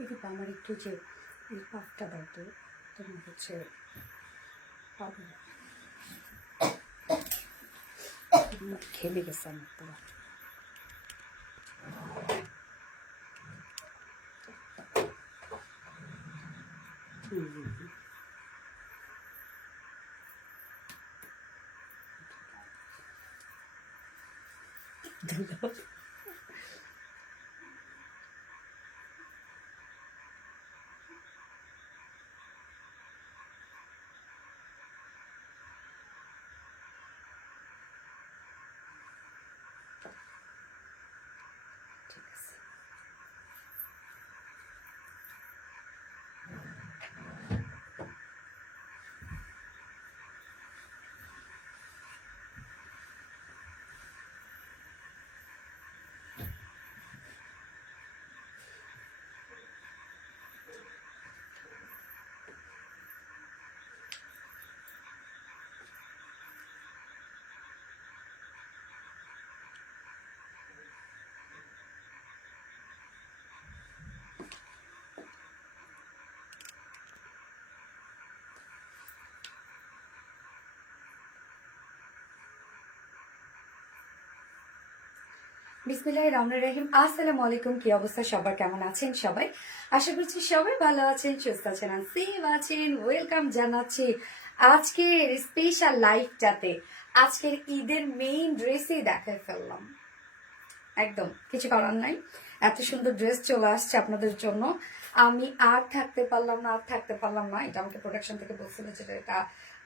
এই আমার একটু যে এই পাকটা দাও তো তোমার হচ্ছে পাবে খেলে গেছে আমার পুরো বিসমিল্লাহির রহমানির রহিম। আসসালামু আলাইকুম। কি অবস্থা সবার, কেমন আছেন সবাই? আশা করছি সবাই ভালো আছেন, সুস্থ আছেন, সেফ আছেন। ওয়েলকাম জানাচ্ছি আজকের স্পেশাল লাইভটাতে। আজকের ঈদের মেইন ড্রেসই দেখায় ফেললাম, একদম কিছু করার নাই। এত সুন্দর ড্রেস চলে আসছে আপনাদের জন্য। আমি আর থাকতে পারলাম না। এটা আমাকে প্রোডাকশন থেকে বলছিল যেটা এটা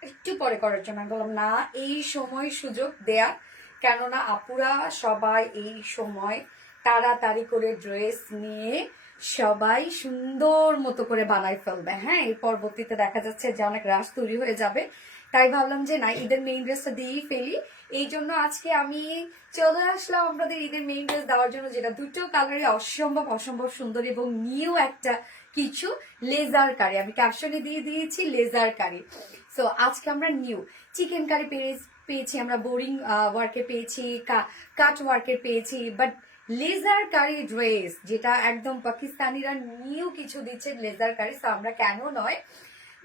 একটু পরে করার জন্য। আমি বললাম না, এই সময় সুযোগ দেয়া, কেননা আপুরা সবাই এই সময় তাড়াতাড়ি করে ড্রেস নিয়ে সবাই সুন্দর মতো করে বানায় ফেলবে। হ্যাঁ, এই পরবর্তীতে দেখা যাচ্ছে যে অনেক রাশ তৈরি হয়ে যাবে। তাই ভাবলাম যে না, ঈদের মেইন ড্রেসটা দিয়েই ফেলি। এই জন্য আজকে আমি চলে আসলাম আপনাদের ঈদের মেইন ড্রেস দেওয়ার জন্য, যেটা দুটো কালারে অসম্ভব সুন্দর এবং নিউ একটা কিছু লেজার কারি। আমি ক্যাপশনে দিয়ে দিয়েছি লেজার কারি। সো আজকে আমরা নিউ চিকেন কারি পেয়েছি, আমরা বোরিং ওয়ার্কে পেয়েছি, কাট ওয়ার্কে পেয়েছি, বাট লেজার কারি ড্রেস যেটা একদম পাকিস্তানিরা নিউ কিছু দিচ্ছে লেজার কারি। সো আমরা কেন নয়,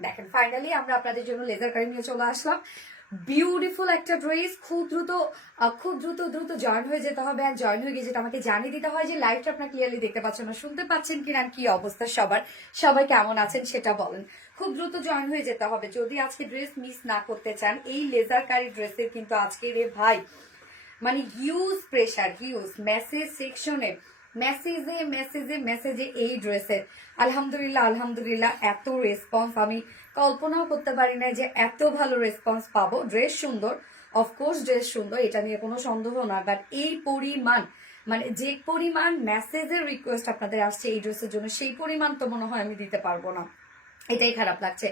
দেখেন ফাইনালি আমরা আপনাদের জন্য লেজার কারি নিয়ে চলে আসলাম। বিউটিফুল একটা ড্রেস, খুব দ্রুত জয়েন হয়ে যেতে হবে। আর জয়েন হয়ে গিয়ে যেটা আমাকে জানিয়ে দিতে হয় যে লাইভটা আপনার ক্লিয়ারলি দেখতে পাচ্ছেন না, শুনতে পাচ্ছেন কিনা, কি অবস্থা সবাই কেমন আছেন সেটা বলেন। খুব দ্রুত জয়েন হয়ে যেতে হবে যদি আজকে ড্রেস মিস না করতে চান। এই লেজার কারি ড্রেসের কিন্তু আজকে রে ভাই মানে হিউজ প্রেশার, হিউজ মেসেজ সেকশনে, মেসেজে এই ড্রেসের আলহামদুলিল্লাহ এত রেসপন্স আমি কল্পনাও করতে পারি না যে এত ভালো রেসপন্স পাবো। ড্রেস সুন্দর, অফকোর্স ড্রেস সুন্দর, এটা নিয়ে কোনো সন্দেহ না, বাট এই পরিমাণ মানে যে পরিমাণ মেসেজের রিকোয়েস্ট আপনাদের আসছে এই ড্রেসের জন্য, সেই পরিমাণ তো মনে হয় আমি দিতে পারবো না। এটাই খারাপ লাগছে।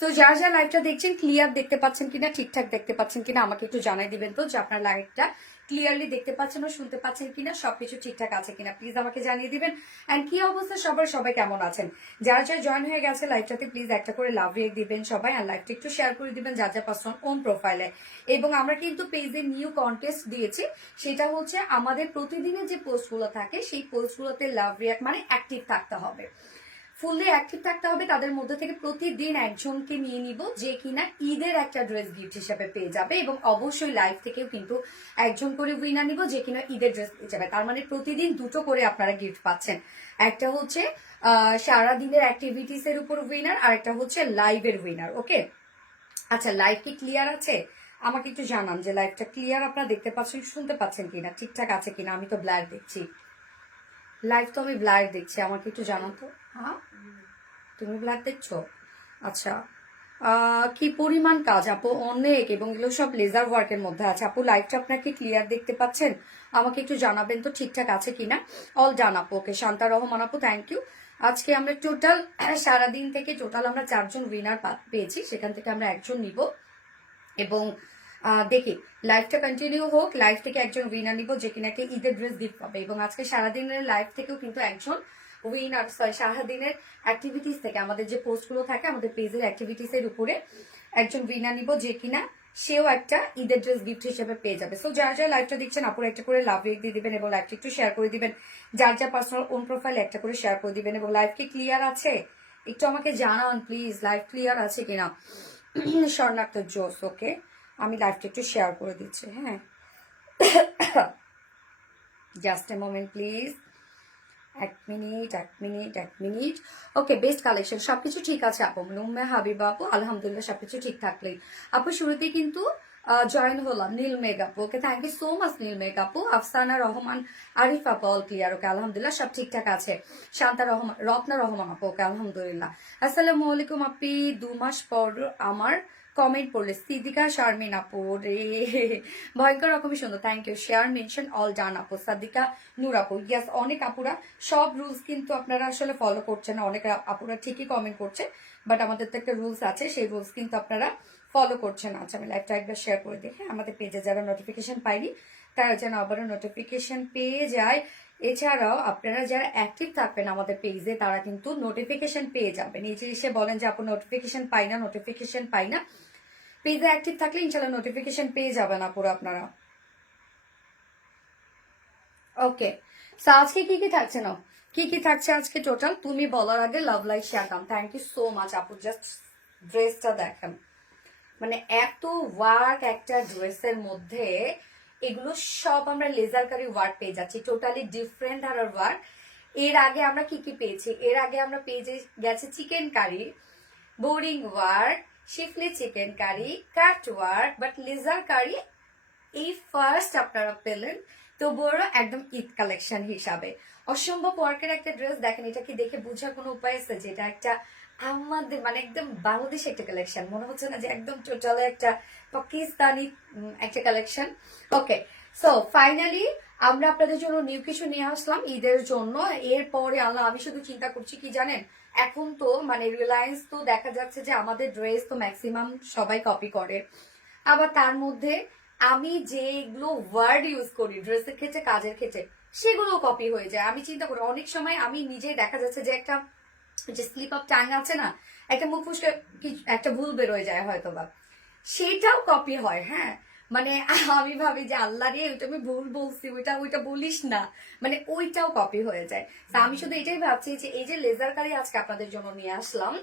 তো যারা লাইভটা দেখছেন ক্লিয়ার দেখতে পাচ্ছেন কিনা, ঠিকঠাক দেখতে পাচ্ছেন কিনা আমাকে একটু জানাই দিবেন তো, যে আপনার লাইভটা ক্লিয়ারলি দেখতে পাচ্ছেন ও শুনতে পাচ্ছেন কিনা, সবকিছু ঠিকঠাক আছে কিনা প্লিজ আমাকে জানিয়ে দিবেন। এন্ড কি অবস্থা সবাই কেমন আছেন? যারা জয়েন হয়ে গেছে লাইভটাতে প্লিজ একটা করে লাভ রিয়েক্ট দিবেন সবাই, আর লাইভটা একটু শেয়ার করে দিবেন যার পার্সোনাল ওন প্রোফাইলে। এবং আমরা কিন্তু পেজে নিউ কন্টেস্ট দিয়েছি, সেটা হচ্ছে আমাদের প্রতিদিনের যে পোস্টগুলো থাকে সেই পোস্টগুলোতে লাভ রিয়েক্ট মানে অ্যাক্টিভ থাকতে হবে, ফুললি অ্যাক্টিভ থাকতে হবে। তাদের মধ্যে থেকে প্রতিদিন একজনকে নিয়ে নিব যে কিনা ঈদের একটা ড্রেস গিফট হিসেবে পেয়ে যাবে, এবং অবশ্যই লাইভ থেকেও কিন্তু একজন করে উইনার নিব যে কিনা ঈদের ড্রেস পেয়ে যাবে। তার মানে প্রতিদিন দুটো করে আপনারা গিফট পাচ্ছেন। একটা হচ্ছে সারাদিনের অ্যাক্টিভিটিস এর উপর উইনার, আর একটা হচ্ছে লাইভের উইনার। ওকে, আচ্ছা লাইভ কি ক্লিয়ার আছে? আমাকে একটু জানান যে লাইভটা ক্লিয়ার আপনারা দেখতে পাচ্ছেন, শুনতে পাচ্ছেন কিনা, ঠিকঠাক আছে কিনা। আমি তো ব্লার দেখছি, লাইভ তো আমি ব্লার দেখছি, আমাকে একটু জানান তো। হ্যাঁ, তুমি ব্লার দেখছো? আচ্ছা, কি পরিমাণ কাজ আপু, অনেক, এবং এগুলো সব লেজার ওয়ার্কের মধ্যে আছে। আপু লাইভটা আপনাকে ক্লিয়ার দেখতে পাচ্ছেন? আমাকে একটু জানাবেন তো ঠিকঠাক আছে কিনা। অল ডান আপু। ওকে, শান্তা রহমান আপু, থ্যাংক ইউ। আজকে আমরা টোটাল সারাদিন থেকে আমরা 4 জন উইনার পেয়েছি, সেখান থেকে আমরা একজন নিব। এবং দেখি লাইভটা কন্টিনিউ হোক, লাইভ থেকে একজন উইনার নিব যে কিনাকে ঈদের ড্রেস গিফট পাবে। এবং আজকে সারাদিনের লাইভ থেকেও কিন্তু একজন উইনার, সারাদিনের অ্যাক্টিভিটিস থেকে আমাদের যে পোস্টগুলো থাকে আমাদের পেজের অ্যাক্টিভিটিস এর উপরে একজন উইনার নিব যে কিনা সেও একটা ঈদের ড্রেস গিফট হিসেবে পেয়ে যাবে। সো যারা যারা লাইভটা দেখছেন আপুর একটা করে লাভ রেক দিয়ে দিবেন এবং লাইভটা একটু শেয়ার করে দিবেন, যার যার পার্সোনাল ওন প্রোফাইল একটা করে শেয়ার করে দিবেন। এবং লাইভ কি ক্লিয়ার আছে একটু আমাকে জানান প্লিজ, লাইভ ক্লিয়ার আছে কিনা। স্বর্ণার্থ জোস, ওকে আমি লাইভটা একটু শেয়ার করে দিচ্ছি, হ্যাঁ জাস্ট এ মোমেন্ট প্লিজ, এক মিনিট। ওকে, বেস্ট কালেকশন, সবকিছু ঠিক আছে আপু। নুম্মে হাবিবা আপু, আলহামদুলিল্লাহ সবকিছু ঠিক থাকলেই আপু শুরুতেই কিন্তু জয়েন হলাম। নীল মেঘ আপু, okay thank you so much Nil Megh আপু। আফসানা রহমান, আরিফ আপু অল ক্লিয়ার, ওকে আলহামদুলিল্লাহ সব ঠিকঠাক আছে। শান্তা রহমান, রত্না রহমান আপু, ওকে আলহামদুলিল্লাহ। আসসালামু আলাইকুম আপি, 2 মাস পর আমার কমেন্ট পড়লে সিদ্দিকা শারমিন আপু, রে ভয়ঙ্কর রকমই সুন্দর, thank you. Share mention all done আপু। সাদিকা নূর আপু, ইয়াস অনেক আপুরা সব রুলস কিন্তু আপনারা আসলে ফলো করছেন না, অনেক আপুরা ঠিকই কমেন্ট করছে, বাট আমাদের তো একটা রুলস আছে, সেই রুলস কিন্তু আপনারা ফলো করছেন। আচ্ছা আমি লাইভটা একবার শেয়ার করে দেখি, আমাদের পেজে যারা নোটিফিকেশন পাইনি তারা যেন আবারও নোটিফিকেশন পেয়ে যায়। এছাড়াও আপনারা যারা অ্যাক্টিভ থাকবেন আমাদের পেজে তারা কিন্তু নোটিফিকেশন পেয়ে যাবেন। নিচে এসে বলেন যে আপু নোটিফিকেশন পাই না, পেজে অ্যাক্টিভ থাকলে ইনশাল্লাহ নোটিফিকেশন পেয়ে যাবেন আপুরা আপনারা। ওকে, সো আজকে কি কি থাকছে না, কি থাকছে আজকে টোটাল তুমি বলার আগে লাভ লাইক শেয়ার দাম। থ্যাংক ইউ সো মাচ আপু। জাস্ট ড্রেসটা দেখেন, মানে এত ওয়ার্ক একটা ড্রেসের মধ্যে, এগুলো সব আমরা লেজার কারি ওয়ার্ক পেয়ে যাচ্ছি, টোটালি ডিফারেন্ট ধারার ওয়ার্ক। এর আগে আমরা কি পেয়েছি, এর আগে আমরা পেয়ে গেছে chikankari, boring work, schiffli chikankari, cut work, but laser কারি এই ফার্স্ট আপনারা পেলেন। তো বড় একদম ঈদ কালেকশন হিসাবে অসম্ভব ওয়ার্কের একটা ড্রেস। দেখেন এটা কি দেখে বোঝার কোনো উপায় আছে যে এটা একটা আমাদের মানে একদম বাংলাদেশি একটা কালেকশন, মনে হচ্ছে না যে একদম টোটাল একটা পাকিস্তানি একটা কালেকশন। ওকে, সো ফাইনালি আমরা আপনাদের জন্য নিউ কিছু নিয়ে আসলাম ঈদের জন্য। এরপরে আল্লাহ, আমি শুধু চিন্তা করছি কি জানেন, এখন তো মানে রিলায়েন্স তো দেখা যাচ্ছে যে আমাদের ড্রেস তো ম্যাক্সিমাম সবাই কপি করে, আবার তার মধ্যে আমি যেগুলো ওয়ার্ড ইউজ করি ড্রেসের ক্ষেত্রে কাজের ক্ষেত্রে সেগুলো কপি হয়ে যায়। আমি চিন্তা করি অনেক সময় আমি নিজে দেখা যাচ্ছে যে একটা যে স্লিপ অফ টাং আছে না, একটা মুখ ফুসকে একটা ভুল বেরোয় যায় হয়তো বা, সেটাও কপি হয়। হ্যাঁ, মানে আমি ভাবি যে আল্লাহ রে ওইটা আমি ভুল বলছি, ওইটা বলিস না, মানে ওইটাও কপি হয়ে যায়। তা আমি শুধু এটাই ভাবছি যে এই যে লেজার কারি আজকে আপনাদের জন্য নিয়ে আসলাম,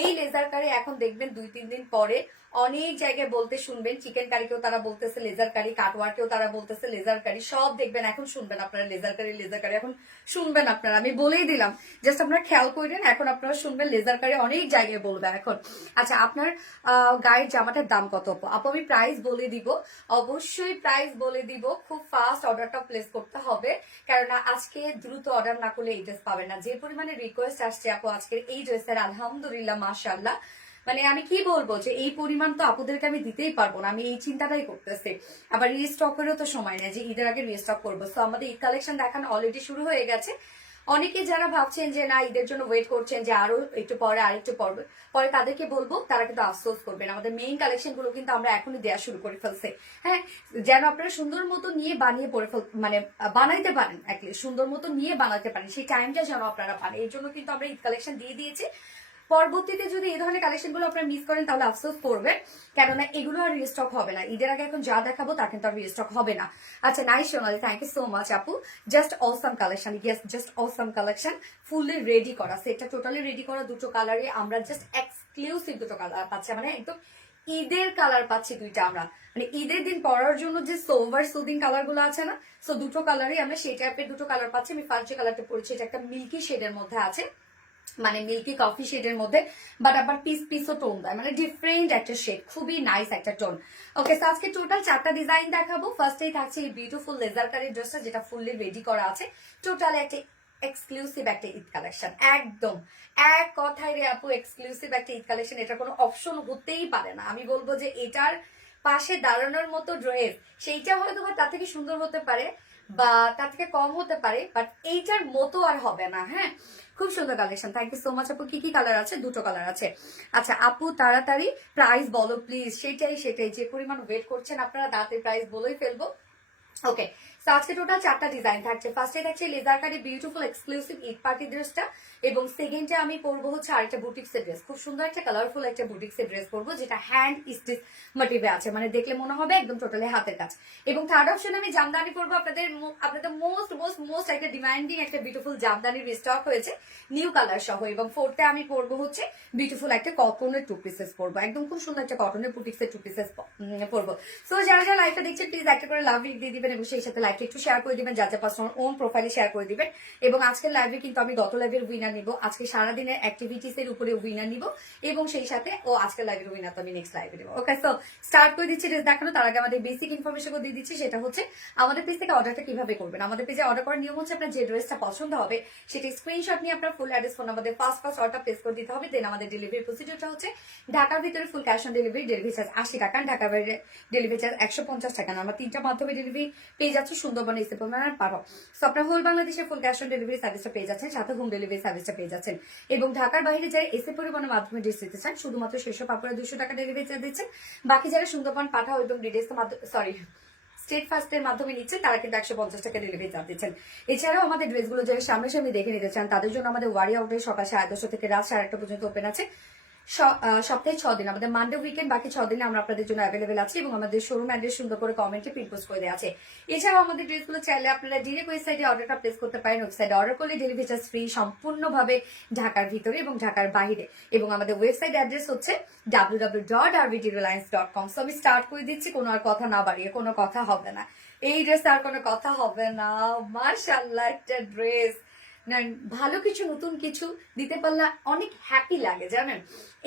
এই লেজার কারি এখন দেখবেন 2-3 দিন পরে অনেক জায়গায় বলতে শুনবেন, চিকেন কারিকেও তারা বলতেছে লেজার কারি, কাটওয়ার্কেও তারা বলতেছে লেজার কারি, সব দেখবেন এখন শুনবেন আপনারা লেজার কারি এখন শুনবেন আপনারা, আমি বলেই দিলাম, জাস্ট আপনারা খেয়াল করেন, এখন আপনারা শুনবেন লেজার কারি অনেক জায়গায় বলবে এখন। আচ্ছা আপনার গায়ের জামাটার দাম কত আপু? আমি প্রাইস বলে দিব, অবশ্যই প্রাইস বলে দিব, খুব ফাস্ট অর্ডারটা প্লেস করতে হবে, কেননা আজকে দ্রুত অর্ডার না করলে এই ড্রেস পাবেন না। যে পরিমাণে রিকোয়েস্ট আসছে আপু আজকের এই ড্রেসের, আলহামদুলিল্লাহ মাশাআল্লাহ, মানে আমি কি বলবো যে এই পরিমাণ তো আপুদেরকে আমি দিতেই পারবো না, আমি এই চিন্তাটাই করতেছি। আবার রিস্টকেরও তো সময় নেই যে ঈদের আগে রিস্টক করবো। তো আমাদের ঈদ কালেকশন দেখানো অলরেডি শুরু হয়ে গেছে। অনেকে যারা ভাবছেন যে না ঈদের জন্য ওয়েট করছেন যে আরো একটু পরে আরেকটু পরে তাদেরকে বলবো তারা কিন্তু আফসোস করবেন, আমাদের মেইন কালেকশন গুলো কিন্তু আমরা এখনই দেওয়া শুরু করে ফেলছে। হ্যাঁ, যেন আপনারা সুন্দর মতো নিয়ে বানিয়ে মানে বানাইতে পারেন, সুন্দর মতো নিয়ে বানাতে পারেন, সেই টাইমটা যেন আপনারা পান, এই জন্য কিন্তু আমরা ঈদ কালেকশন দিয়ে দিয়েছি। পরবর্তীতে যদি এই ধরনের কালেকশন গুলো আপনারা মিস করেন তাহলে আফসোস করবেন, কেননা এগুলো আর রিস্টক হবে না। ঈদের আগে এখন যা দেখাবো তা কিন্তু আর রিস্টক হবে না। আচ্ছা nice Sonali, thank you so much আপু। Just awesome collection, yes just awesome collection, fully ready করা, সেটটা টোটালি রেডি করা, দুটো কালারে আমরা জাস্ট এক্সক্লুসিভ দুটো কালার পাচ্ছি, মানে একদম ঈদের কালার পাচ্ছি দুইটা আমরা, মানে ঈদের দিন পরার জন্য যে সোভার সুদিং কালার গুলো আছে না, সো দুটো কালারই আমরা সেই টাইপের দুটো কালার পাচ্ছি। আমি ফার্স্ট যে কালারটা পরেছি এটা একটা মিল্কি শেডের মধ্যে আছে, মানে মিল্কি কফি শেডের মধ্যে, বাট আবার পিসও টোন দেয়, মানে ডিফারেন্ট একটা শেড, খুবই নাইস একটা টোন। ওকে, তো আজকে টোটাল 4টা ডিজাইন দেখাবো। ফার্স্টেই থাকছে এই বিউটিফুল লেজার কারি ড্রেসটা, যেটা ফুললি রেডি করা আছে, টোটাল একটা এক্সক্লুসিভ একটা ঈদ কালেকশন, একদম এক কথায় রে আপু এক্সক্লুসিভ একটা ঈদ কালেকশন, এটা কোনো অপশন হতেই পারে না। আমি বলবো যে এটার পাশে দাঁড়ানোর মতো ড্রেস সেইটা হয়তো বা তার থেকে সুন্দর হতে পারে বা তার থেকে কম হতে পারে, বাট এইটার মতো আর হবে না। হ্যাঁ, খুব সুন্দর collection, thank you so much আপু। কি কালার আছে? দুটো কালার আছে। আচ্ছা আপু তাড়াতাড়ি প্রাইস বলো প্লিজ, সেটাই যে পরিমাণ ওয়েট করছেন আপনারা, তাড়াতাড়ি প্রাইস বলেই ফেলবো। ওকে, তো আজকে টোটাল 4টা ডিজাইন থাকছে। ফার্স্টে থাকছে লেজার কাটে বিউটিফুল এক্সক্লুসিভ ঈদ পার্টি ড্রেসটা, এবং সেকেন্ডে আমি পরবো হচ্ছে আরেকটা বুটিক্সের ড্রেস, খুব সুন্দর একটা কালারফুল একটা বুটিক্সের ড্রেস পরবো, যেটা হ্যান্ড স্টিচ মোটিভে আছে, মানে দেখলে মনে হবে একদম টোটালি হাতের কাজ। এবং থার্ড অপশন আমি জামদানি পরবো, আপনাদের মোস্ট মোস্ট মোস্ট একটা ডিমান্ডিং একটা বিউটিফুল জামদানির স্টক হয়েছে নিউ কালার সহ। এবং ফোর্থে আমি পরবো হচ্ছে বিউটিফুল একটা কটনের টু পিসেস পরবো, একদম খুব সুন্দর একটা কটনের বুটিক্সের টু পিসেস পরবো। সো যারা যারা লাইভটা দেখছেন প্লিজ একটা করে লাভ দিয়ে দিবেন, এবং সেই সাথে লাইভটা একটু শেয়ার করে দিবেন, যার পার্সোনাল ওন প্রোফাইলে শেয়ার করে দিবেন। এবং আজকের লাইভে কিন্তু আমি গত লাইভের উইনার নিব, আজকে সারাদিনের অ্যাক্টিভিটিস এর উপরে উইনার নিব, এবং সেই সাথে আজকের লাইভের উইনার তো আমি নেক্সট লাইভে নেবো। ওকে, সো স্টার্ট করে দিচ্ছি ড্রেস দেখানো। তার আগে আমাদের বেসিক ইনফরমেশন দিয়ে দিচ্ছি, সেটা হচ্ছে আমাদের পেজ থেকে অর্ডারটা কিভাবে করবেন। আমাদের পেজে অর্ডার করার নিয়ম হচ্ছে আপনার যে ড্রেসটা পছন্দ হবে সেটা স্ক্রিনশট নিয়ে আপনার ফুল address phone number first order place করে দিতে হবে। দেন আমাদের ডেলিভারি প্রসিডিউরটা হচ্ছে ঢাকার ভিতরে full cash on delivery, delivery charge 80 টাকা, ঢাকার বাইরে ডেলিভারি চার্জ 150 টাকা। আমরা 3টা মাধ্যমে ডেলিভারি পেয়ে যাচ্ছি, সুন্দরবন এসে পড়বেন পাবো। সো আপনার হোল বাংলাদেশে ফুল ক্যাশ অন ডেলিভারি সার্ভিসটা পেয়ে যাচ্ছেন, সাথে হোম ডেলিভারি সার্ভিসটা পেয়ে যাচ্ছেন। এবং ঢাকার বাইরে যারা এসে পরিবহনের মাধ্যমে ড্রেস দিতে চান শুধুমাত্র সেসব আপনারা 200 টাকা ডেলিভারি চার্জ দিচ্ছেন। বাকি যারা সুন্দরবন পাঠাও এবং ডিটেলস স্টেট ফার্স্টের মাধ্যমে নিচ্ছেন তারা কিন্তু 150 টাকা ডেলিভারি চার্জ দিচ্ছেন। এছাড়াও আমাদের ড্রেসগুলো যারা সামনাসামনি দেখে নিতে চান তাদের জন্য আমাদের ওয়ারি আউটলেট সকাল 10:30 থেকে রাত 1:30 পর্যন্ত ওপেন আছে। সপ্তাহে 6 দিন, আমাদের মানডে উইকেন্ড, বাকি 6 দিনে আমরা আপনাদের জন্য অ্যাভেলেবেল আছি, এবং আমাদের শোরুম অ্যাড্রেস সুন্দর করে কমেন্টে পিন পোস্ট করে দেওয়া আছে। এছাড়াও আমাদের ড্রেসগুলো চাইলে আপনারা ডিরেক্ট ওয়েবসাইটে অর্ডারটা প্লেস করতে পারেন। ওয়েবসাইটে অর্ডার করলে ডেলিভারি চার্জ ফ্রি, সম্পূর্ণভাবে ঢাকার ভিতরে এবং ঢাকার বাইরে। এবং আমাদের ওয়েবসাইট অ্যাড্রেস হচ্ছে www.rvtreliance.com। সো আমি স্টার্ট করে দিচ্ছি, কোনো আর কথা না বাড়িয়ে, কোনো কথা হবে না, এই ড্রেস আর কোনো কথা হবে না। মাশাআল্লাহ, একটা ড্রেস না, ভালো কিছু নতুন কিছু দিতে পারলে অনেক হ্যাপি লাগে জানেন।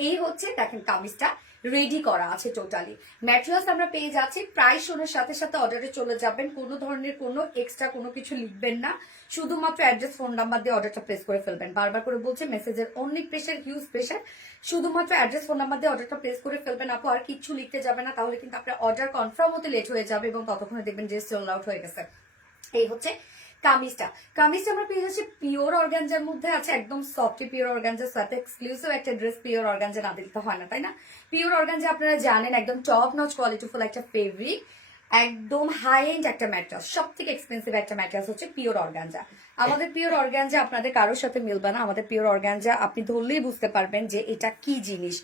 এই হচ্ছে দেখেন কামিজটা রেডি করা আছে টোটালি, ম্যাটেরিয়ালস আমরা পেয়ে যাচ্ছি। প্রাইস ওনার সাথে সাথে অর্ডারে চলে যাবেন, কোনো ধরনের কোনো এক্সট্রা কোনো কিছু লিখবেন না, শুধুমাত্র অ্যাড্রেস ফোন নাম্বার দিয়ে অর্ডারটা প্লেস করে ফেলবেন। বারবার করে বলছে মেসেজের অনেক প্রেশার, হিউজ প্রেশার, শুধুমাত্র অ্যাড্রেস ফোন নাম্বার দিয়ে অর্ডারটা প্লেস করে ফেলবেন আপু, আর কিছু লিখতে যাবে না, তাহলে কিন্তু আপনার অর্ডার কনফার্ম হতে লেট হয়ে যাবে এবং ততক্ষণে দেখবেন যে সোল্ড আউট হয়ে গেছে। এই হচ্ছে কামিজটা আমরা পেয়ে যাচ্ছি পিওর অর্গানজার মধ্যে আছে, একদম সফট পিওর অর্গানজার সাথে এক্সক্লুসিভ একটা ড্রেস। পিওর অর্গানজা না দিতে হয় না, তাই না? পিওর অর্গানজা আপনারা জানেন একদম টপ নচ কোয়ালিটিফুল একটা ফেব্রিক, একদম হাই এন্ড একটা ম্যাট্রাস, সব থেকে এক্সপেন্সিভ একটা ম্যাট্রাস হচ্ছে পিওর অর্গানজা। আমাদের পিওর অর্গানজা আপনাদের কারোর সাথে মিলবে না, আমাদের পিওর অর্গানজা আপনি ধরলেই বুঝতে পারবেন যে এটা কি জিনিস।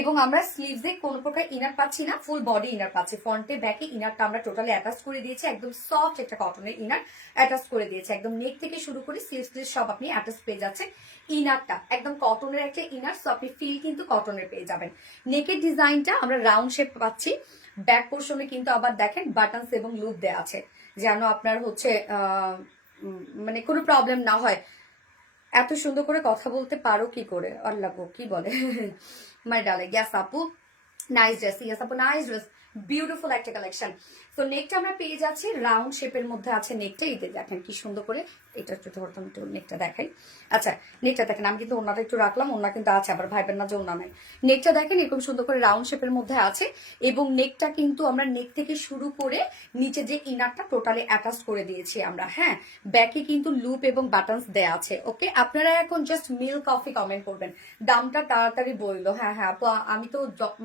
এবং আমরা স্লিভসে কোনো প্রকার ইনার পাচ্ছি না, ফুল বডি ইনার পাচ্ছি, ফ্রন্টে ব্যাকে ইনারটা আমরা টোটালি অ্যাটাচ করে দিয়েছি, একদম সফট একটা কটনের ইনার অ্যাটাচ করে দিয়েছি, একদম নেক থেকে শুরু করে স্লিভস সব আপনি অ্যাটাচ পেয়ে যাচ্ছেন। ইনারটা একদম কটনের একটা ইনার, সো আপনি ফিল কিন্তু কটনের পেয়ে যাবেন। নেকের ডিজাইনটা আমরা রাউন্ড শেপ পাচ্ছি, ব্যাক পোর্শনে কিন্তু আবার দেখেন বাটনস এবং লুপ দেওয়া আছে, যেন আপনার হচ্ছে মানে কোনো প্রবলেম না হয়। এত সুন্দর করে কথা বলতে পারো কি করে, আল্লাহ গো কি বলে মাই ডার্লিং। ইয়াস আপু, নাইস ড্রেস, ইয়াস আপু নাইস ড্রেস, বিউটিফুল একটা কালেকশন। তো নেকটা আমরা পেয়ে যাচ্ছি রাউন্ড শেপের মধ্যে আছে নেকটা, এতে দেখেন কি সুন্দর করে, এটা একটু ধরতাম একটু নেকটা দেখাই। আচ্ছা, নেকটা দেখেন, আমি কিন্তু ওনাটা একটু রাখলাম, ওনা কিন্তু আছে, আবার ভাইবেন না যে ওনা নাই। নেকটা দেখেন এরকম সুন্দর করে রাউন্ড শেপের মধ্যে আছে, এবং নেকটা কিন্তু আমরা নেক থেকে শুরু করে নিচে যে ইনারটা টোটালি অ্যাটাচ করে দিয়েছি আমরা। হ্যাঁ, ব্যাকে কিন্তু লুপ এবং বাটনস দেয়া আছে। ওকে, আপনারা এখন জাস্ট মিল্ক কফি কমেন্ট করবেন, দামটা তাড়াতাড়ি বললো। হ্যাঁ হ্যাঁ আপু, আমি তো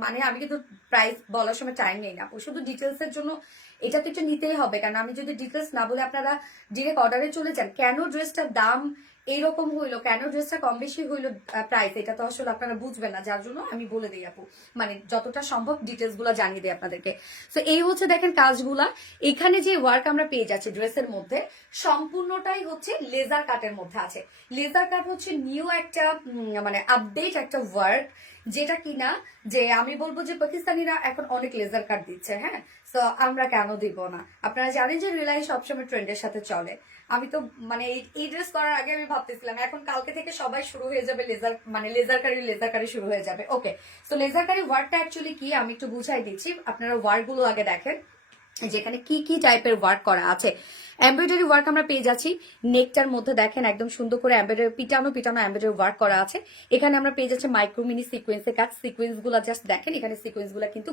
মানে আমি কিন্তু প্রাইস বলার সময় টাইম নেই না আপু, শুধু ডিটেলস এর জন্য এটা তো একটু নিতেই হবে, কারণ আমি যদি ডিটেলস না বলে আপনারা ডিরেক্ট অর্ডারে চলে যান, কেন ড্রেসটার দাম এইরকম হইলো, কেন ড্রেসটা কম বেশি হইলো প্রাইস, এটা তো আসলে আপনারা বুঝবেন না, যার জন্য আমি বলে দিই আপু, মানে যতটা সম্ভব ডিটেলস গুলা জানিয়ে দিই আপনাদেরকে। তো এই হচ্ছে দেখেন কাজগুলা, এখানে যে ওয়ার্ক আমরা পেয়ে যাচ্ছি ড্রেসের মধ্যে সম্পূর্ণটাই হচ্ছে লেজার কাটের মধ্যে আছে। লেজার কাট হচ্ছে নিউ একটা মানে আপডেট একটা ওয়ার্ক, যেটা কিনা যে আমি বলবো যে পাকিস্তানিরা এখন অনেক লেজার কাট দিচ্ছে। হ্যাঁ, তো আমরা কেন দিব না? আপনারা জানেন যে রিলাই সবসময় ট্রেন্ডের সাথে চলে। আমি তো মানে এই ড্রেস করার আগে আমি ভাবতেছিলাম এখন কালকে থেকে সবাই শুরু হয়ে যাবে লেজার, মানে লেজার কারি শুরু হয়ে যাবে। ওকে, তো লেজার কারি ওয়ার্কটা অ্যাকচুয়ালি কি আমি একটু বুঝাই দিচ্ছি, আপনারা ওয়ার্ক গুলো আগে দেখেন যেখানে কি কি টাইপের ওয়ার্ক করা আছে। এমব্রয়ডারি ওয়ার্ক আমরা পেয়ে যাচ্ছি, নেকটার মধ্যে দেখেন একদম সুন্দর করে এমব্রয়ডারি পিটানো এমব্রয়ডারি ওয়ার্ক করা আছে। এখানে আমরা পেয়ে যাচ্ছি মাইক্রো মিনি সিকোয়েন্সের কাজ, সিকোয়েন্স গুলা জাস্ট দেখেন, এখানে সিকোয়েন্স গুলা কিন্তু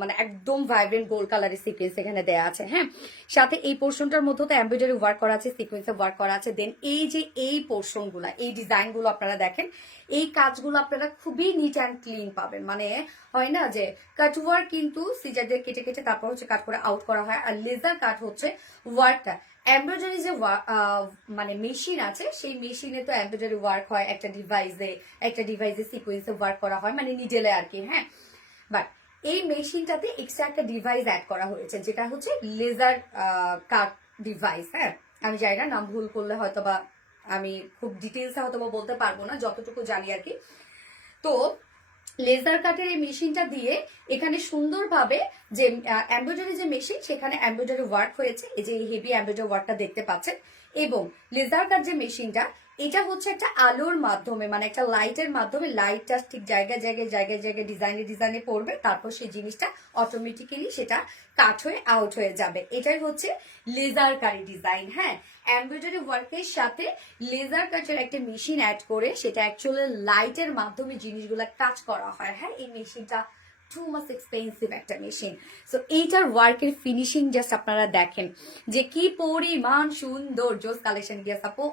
মানে একদম ভাইব্রেন্ট গোল্ড কালারের সিকোয়েন্স এখানে দেওয়া আছে। হ্যাঁ, সাথে এই পোর্শনটার মধ্যে তো এমব্রয়ডারি ওয়ার্ক করা আছে, সিকোয়েন্সের ওয়ার্ক করা আছে। দেন এই যে এই পোর্শন গুলা, এই ডিজাইন গুলো আপনারা দেখেন, এই কাজগুলো আপনারা খুবই নিট অ্যান্ড ক্লিন পাবেন, মানে হয় না যে কাট ওয়ার্ক কিন্তু সিজার দিয়ে কেটে কেটে তারপর হচ্ছে কাট করে আউট করা হয়। আর লেজার কাট হচ্ছে ওয়ার্কটা, এমব্রয়ডারি যে মানে মেশিন আছে সেই মেশিনে তো এমব্রয়ডারি ওয়ার্ক হয়, একটা ডিভাইসে সিকোয়েন্সে ওয়ার্ক করা হয়, মানে নিডেলে আর কি। হ্যাঁ, বাট এই মেশিনটাতে এক্সট্রা একটা ডিভাইস অ্যাড করা হয়েছে যেটা হচ্ছে লেজার কাট ডিভাইস। হ্যাঁ, আমি জানি না, নাম ভুল করলে হয়তো বা আমি খুব ডিটেলসে হয়তো বা বলতে পারবো না, যতটুকু জানি আর কি। তো লেজার কাটের এই মেশিনটা দিয়ে এখানে সুন্দরভাবে যে এমব্রয়ডারি যে মেশিন, সেখানে এমব্রয়ডারি ওয়ার্ক হয়েছে, এই যে হেভি এমব্রয়ডারি ওয়ার্কটা দেখতে পাচ্ছেন। এবং লেজার কাট যে মেশিনটা, এটা হচ্ছে একটা আলোর মাধ্যমে, মানে একটা লাইটের মাধ্যমে, লাইটটা ঠিক জায়গায় ডিজাইনে পড়বে, তারপর সেই জিনিসটা অটোমেটিক্যালি সেটা কাট হয়ে আউট হয়ে যাবে। এটাই হচ্ছে লেজার কারি ডিজাইন। হ্যাঁ, এমব্রয়ডারি ওয়ার্কের সাথে লেজার কাটের একটা মেশিন অ্যাড করে সেটা অ্যাকচুয়ালি লাইটের মাধ্যমে জিনিসগুলো কাজ করা হয়। হ্যাঁ, এই মেশিনটা টু মাচ এক্সপেন্সিভ একটা মেশিন। সো এইটার ওয়ার্কের ফিনিশিং জাস্ট আপনারা দেখেন যে কি পরিমাণ সুন্দর। জোস কালেকশন গিয়াস আপু,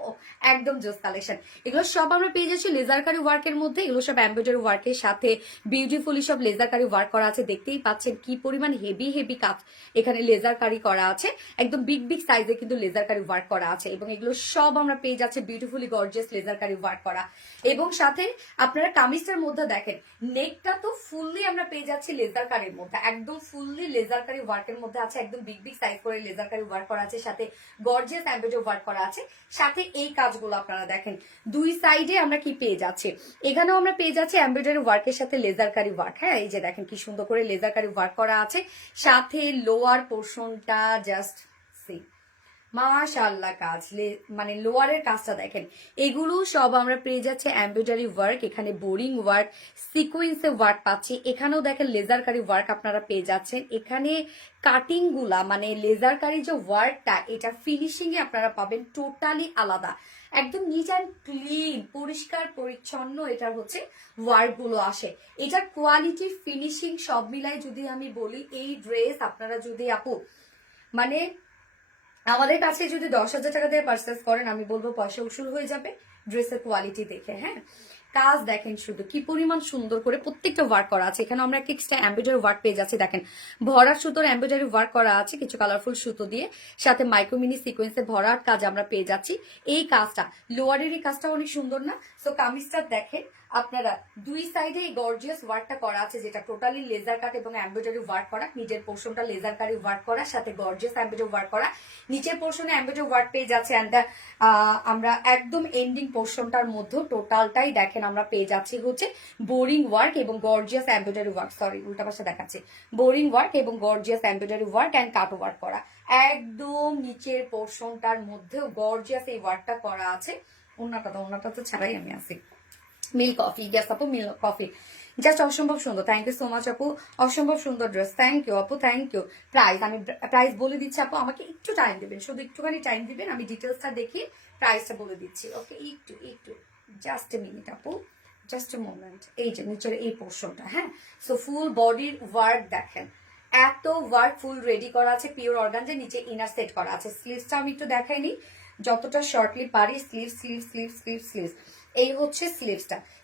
একদম জোস কালেকশন। এগুলো সব আমরা পেয়ে যাচ্ছি লেজার কারি ওয়ার্কের মধ্যে। এগুলো সব এমব্রয়ডারি ওয়ার্কের সাথে বিউটিফুলি সব লেজার কারি ওয়ার্ক করা আছে। দেখতেই পাচ্ছেন কি পরিমাণ হেভি কাজ এখানে লেজার কারি করা আছে। একদম বিগ সাইজে কিন্তু লেজার কারি ওয়ার্ক করা আছে, এবং এগুলো সব আমরা পেয়ে যাচ্ছি বিউটিফুলি গর্জিয়াস লেজার কারি ওয়ার্ক করা। এবং সাথে আপনারা কামিজটার মধ্যে দেখেন নেকটা তো ফুললি আমরা পেয়ে যাচ্ছি লেজার কারির মধ্যে, একদম ফুললি লেজার কারি ওয়ার্কের মধ্যে আছে। একদম বিগ সাইজ করে লেজার কারি ওয়ার্ক করা আছে, সাথে গর্জিয়াস এমব্রয়ডারি ওয়ার্ক করা আছে। সাথে এই কাজগুলো আপনারা দেখেন দুই সাইডে আমরা কি পেয়ে যাচ্ছি। এখানেও আমরা পেয়ে যাচ্ছি এমব্রয়ডারি ওয়ার্কের সাথে লেজার কারি ওয়ার্ক। হ্যাঁ, এই যে দেখেন কি সুন্দর করে লেজার কারি ওয়ার্ক করা আছে। সাথে লোয়ার পোর্শনটা জাস্ট সি মাশাআল্লাহ কাজ, মানে লোয়ারের কাজটা দেখেন। এগুলো সব আমরা পেয়ে যাচ্ছি এমব্রয়ডারি ওয়ার্ক, এখানে বোরিং ওয়ার্ক, সিকোয়েন্সে ওয়ার্ক পাচ্ছি। এখানেও দেখেন লেজার কারি ওয়ার্ক আপনারা পেয়ে যাচ্ছেন। এখানে কাটিং গুলা, মানে লেজার কারি যে ওয়ার্কটা, এটা ফিনিশিং এ আপনারা পাবেন টোটালি আলাদা, একদম নিট অ্যান্ড ক্লিন, পরিষ্কার পরিচ্ছন্ন এটার হচ্ছে ওয়ার্ক গুলো আসে। এটার কোয়ালিটি, ফিনিশিং সব মিলাই যদি আমি বলি, এই ড্রেস আপনারা যদি আপু মানে আমাদের কাছে যদি 10,000 টাকা দিয়ে পারচেস করেন, আমি বলবো পয়সা উসুল হয়ে যাবে ড্রেসের কোয়ালিটি দেখে। হ্যাঁ, কাজ দেখেন শুধু কি পরিমাণ সুন্দর করে প্রত্যেকটা ওয়ার্ক করা আছে। এখানে আমরা একটা এক্সট্রা এমব্রয়ডারি ওয়ার্ক পেয়ে যাচ্ছি। দেখেন ভরাট সুতোর এমব্রয়ডারি ওয়ার্ক করা আছে কিছু কালারফুল সুতো দিয়ে, সাথে মাইক্রোমিনি সিকোয়েন্সে ভরাট কাজ আমরা পেয়ে যাচ্ছি। এই কাজটা, লোয়ারের এই কাজটা অনেক সুন্দর না? সো কামিজটা দেখেন আপনারা দুই সাইডে এই গর্জিয়াস ওয়ার্কটা করা আছে, যেটা টোটালি লেজার কাট এবং এমব্রয়ডারি ওয়ার্ক করা। নিচের পোর্শনটা লেজার কারি ওয়ার্ক করা, সাথে গর্জিয়াস এমব্রয়ডারি ওয়ার্ক করা। নিচের পোর্শনে এমব্রয়ডারি ওয়ার্ক পেয়ে যাচ্ছে। অ্যান্ড আমরা একদম এন্ডিং পোর্শনটার মধ্যে টোটালটাই দেখেন আমরা পেয়ে যাচ্ছি হচ্ছে বোরিং ওয়ার্ক এবং গর্জিয়াস এমব্রয়ডারি ওয়ার্ক। সরি, উল্টা পাশে দেখাচ্ছে। বোরিং ওয়ার্ক এবং gorgeous embroidery work and cut work করা। একদম নিচের পোর্শনটার মধ্যেও গর্জিয়াস এই ওয়ার্কটা করা আছে। ওনাটা তো ছাড়াই আমি আছি। মিল্ক কফি, গ্যাস আপু, মিল্ক কফি জাস্ট অসম্ভব সুন্দর। থ্যাংক ইউ সো মাচ আপু, অসম্ভব সুন্দর ড্রেস। থ্যাংক ইউ আপু, থ্যাংক ইউ। প্রাইস আমি প্রাইস বলে দিচ্ছি আপু, আমাকে একটু টাইম দিবেন, শুধু একটুখানি টাইম দিবেন, আমি ডিটেলসটা দেখি প্রাইসটা বলে দিচ্ছি। ওকে, একটু জাস্ট এ মিনিট আপু, জাস্ট এ মোমেন্ট। এই যে নিচের এই পোর্শনটা, হ্যাঁ, সো ফুল বডির ওয়ার্ক দেখেন, এত ওয়ার্ক ফুল রেডি করা আছে, পিওর অর্গানজা। নিচে ইনার সেট করা আছে। স্লিভসটা আমি একটু দেখাইনি যতটা শর্টলি পারি। স্লিভস এই হচ্ছে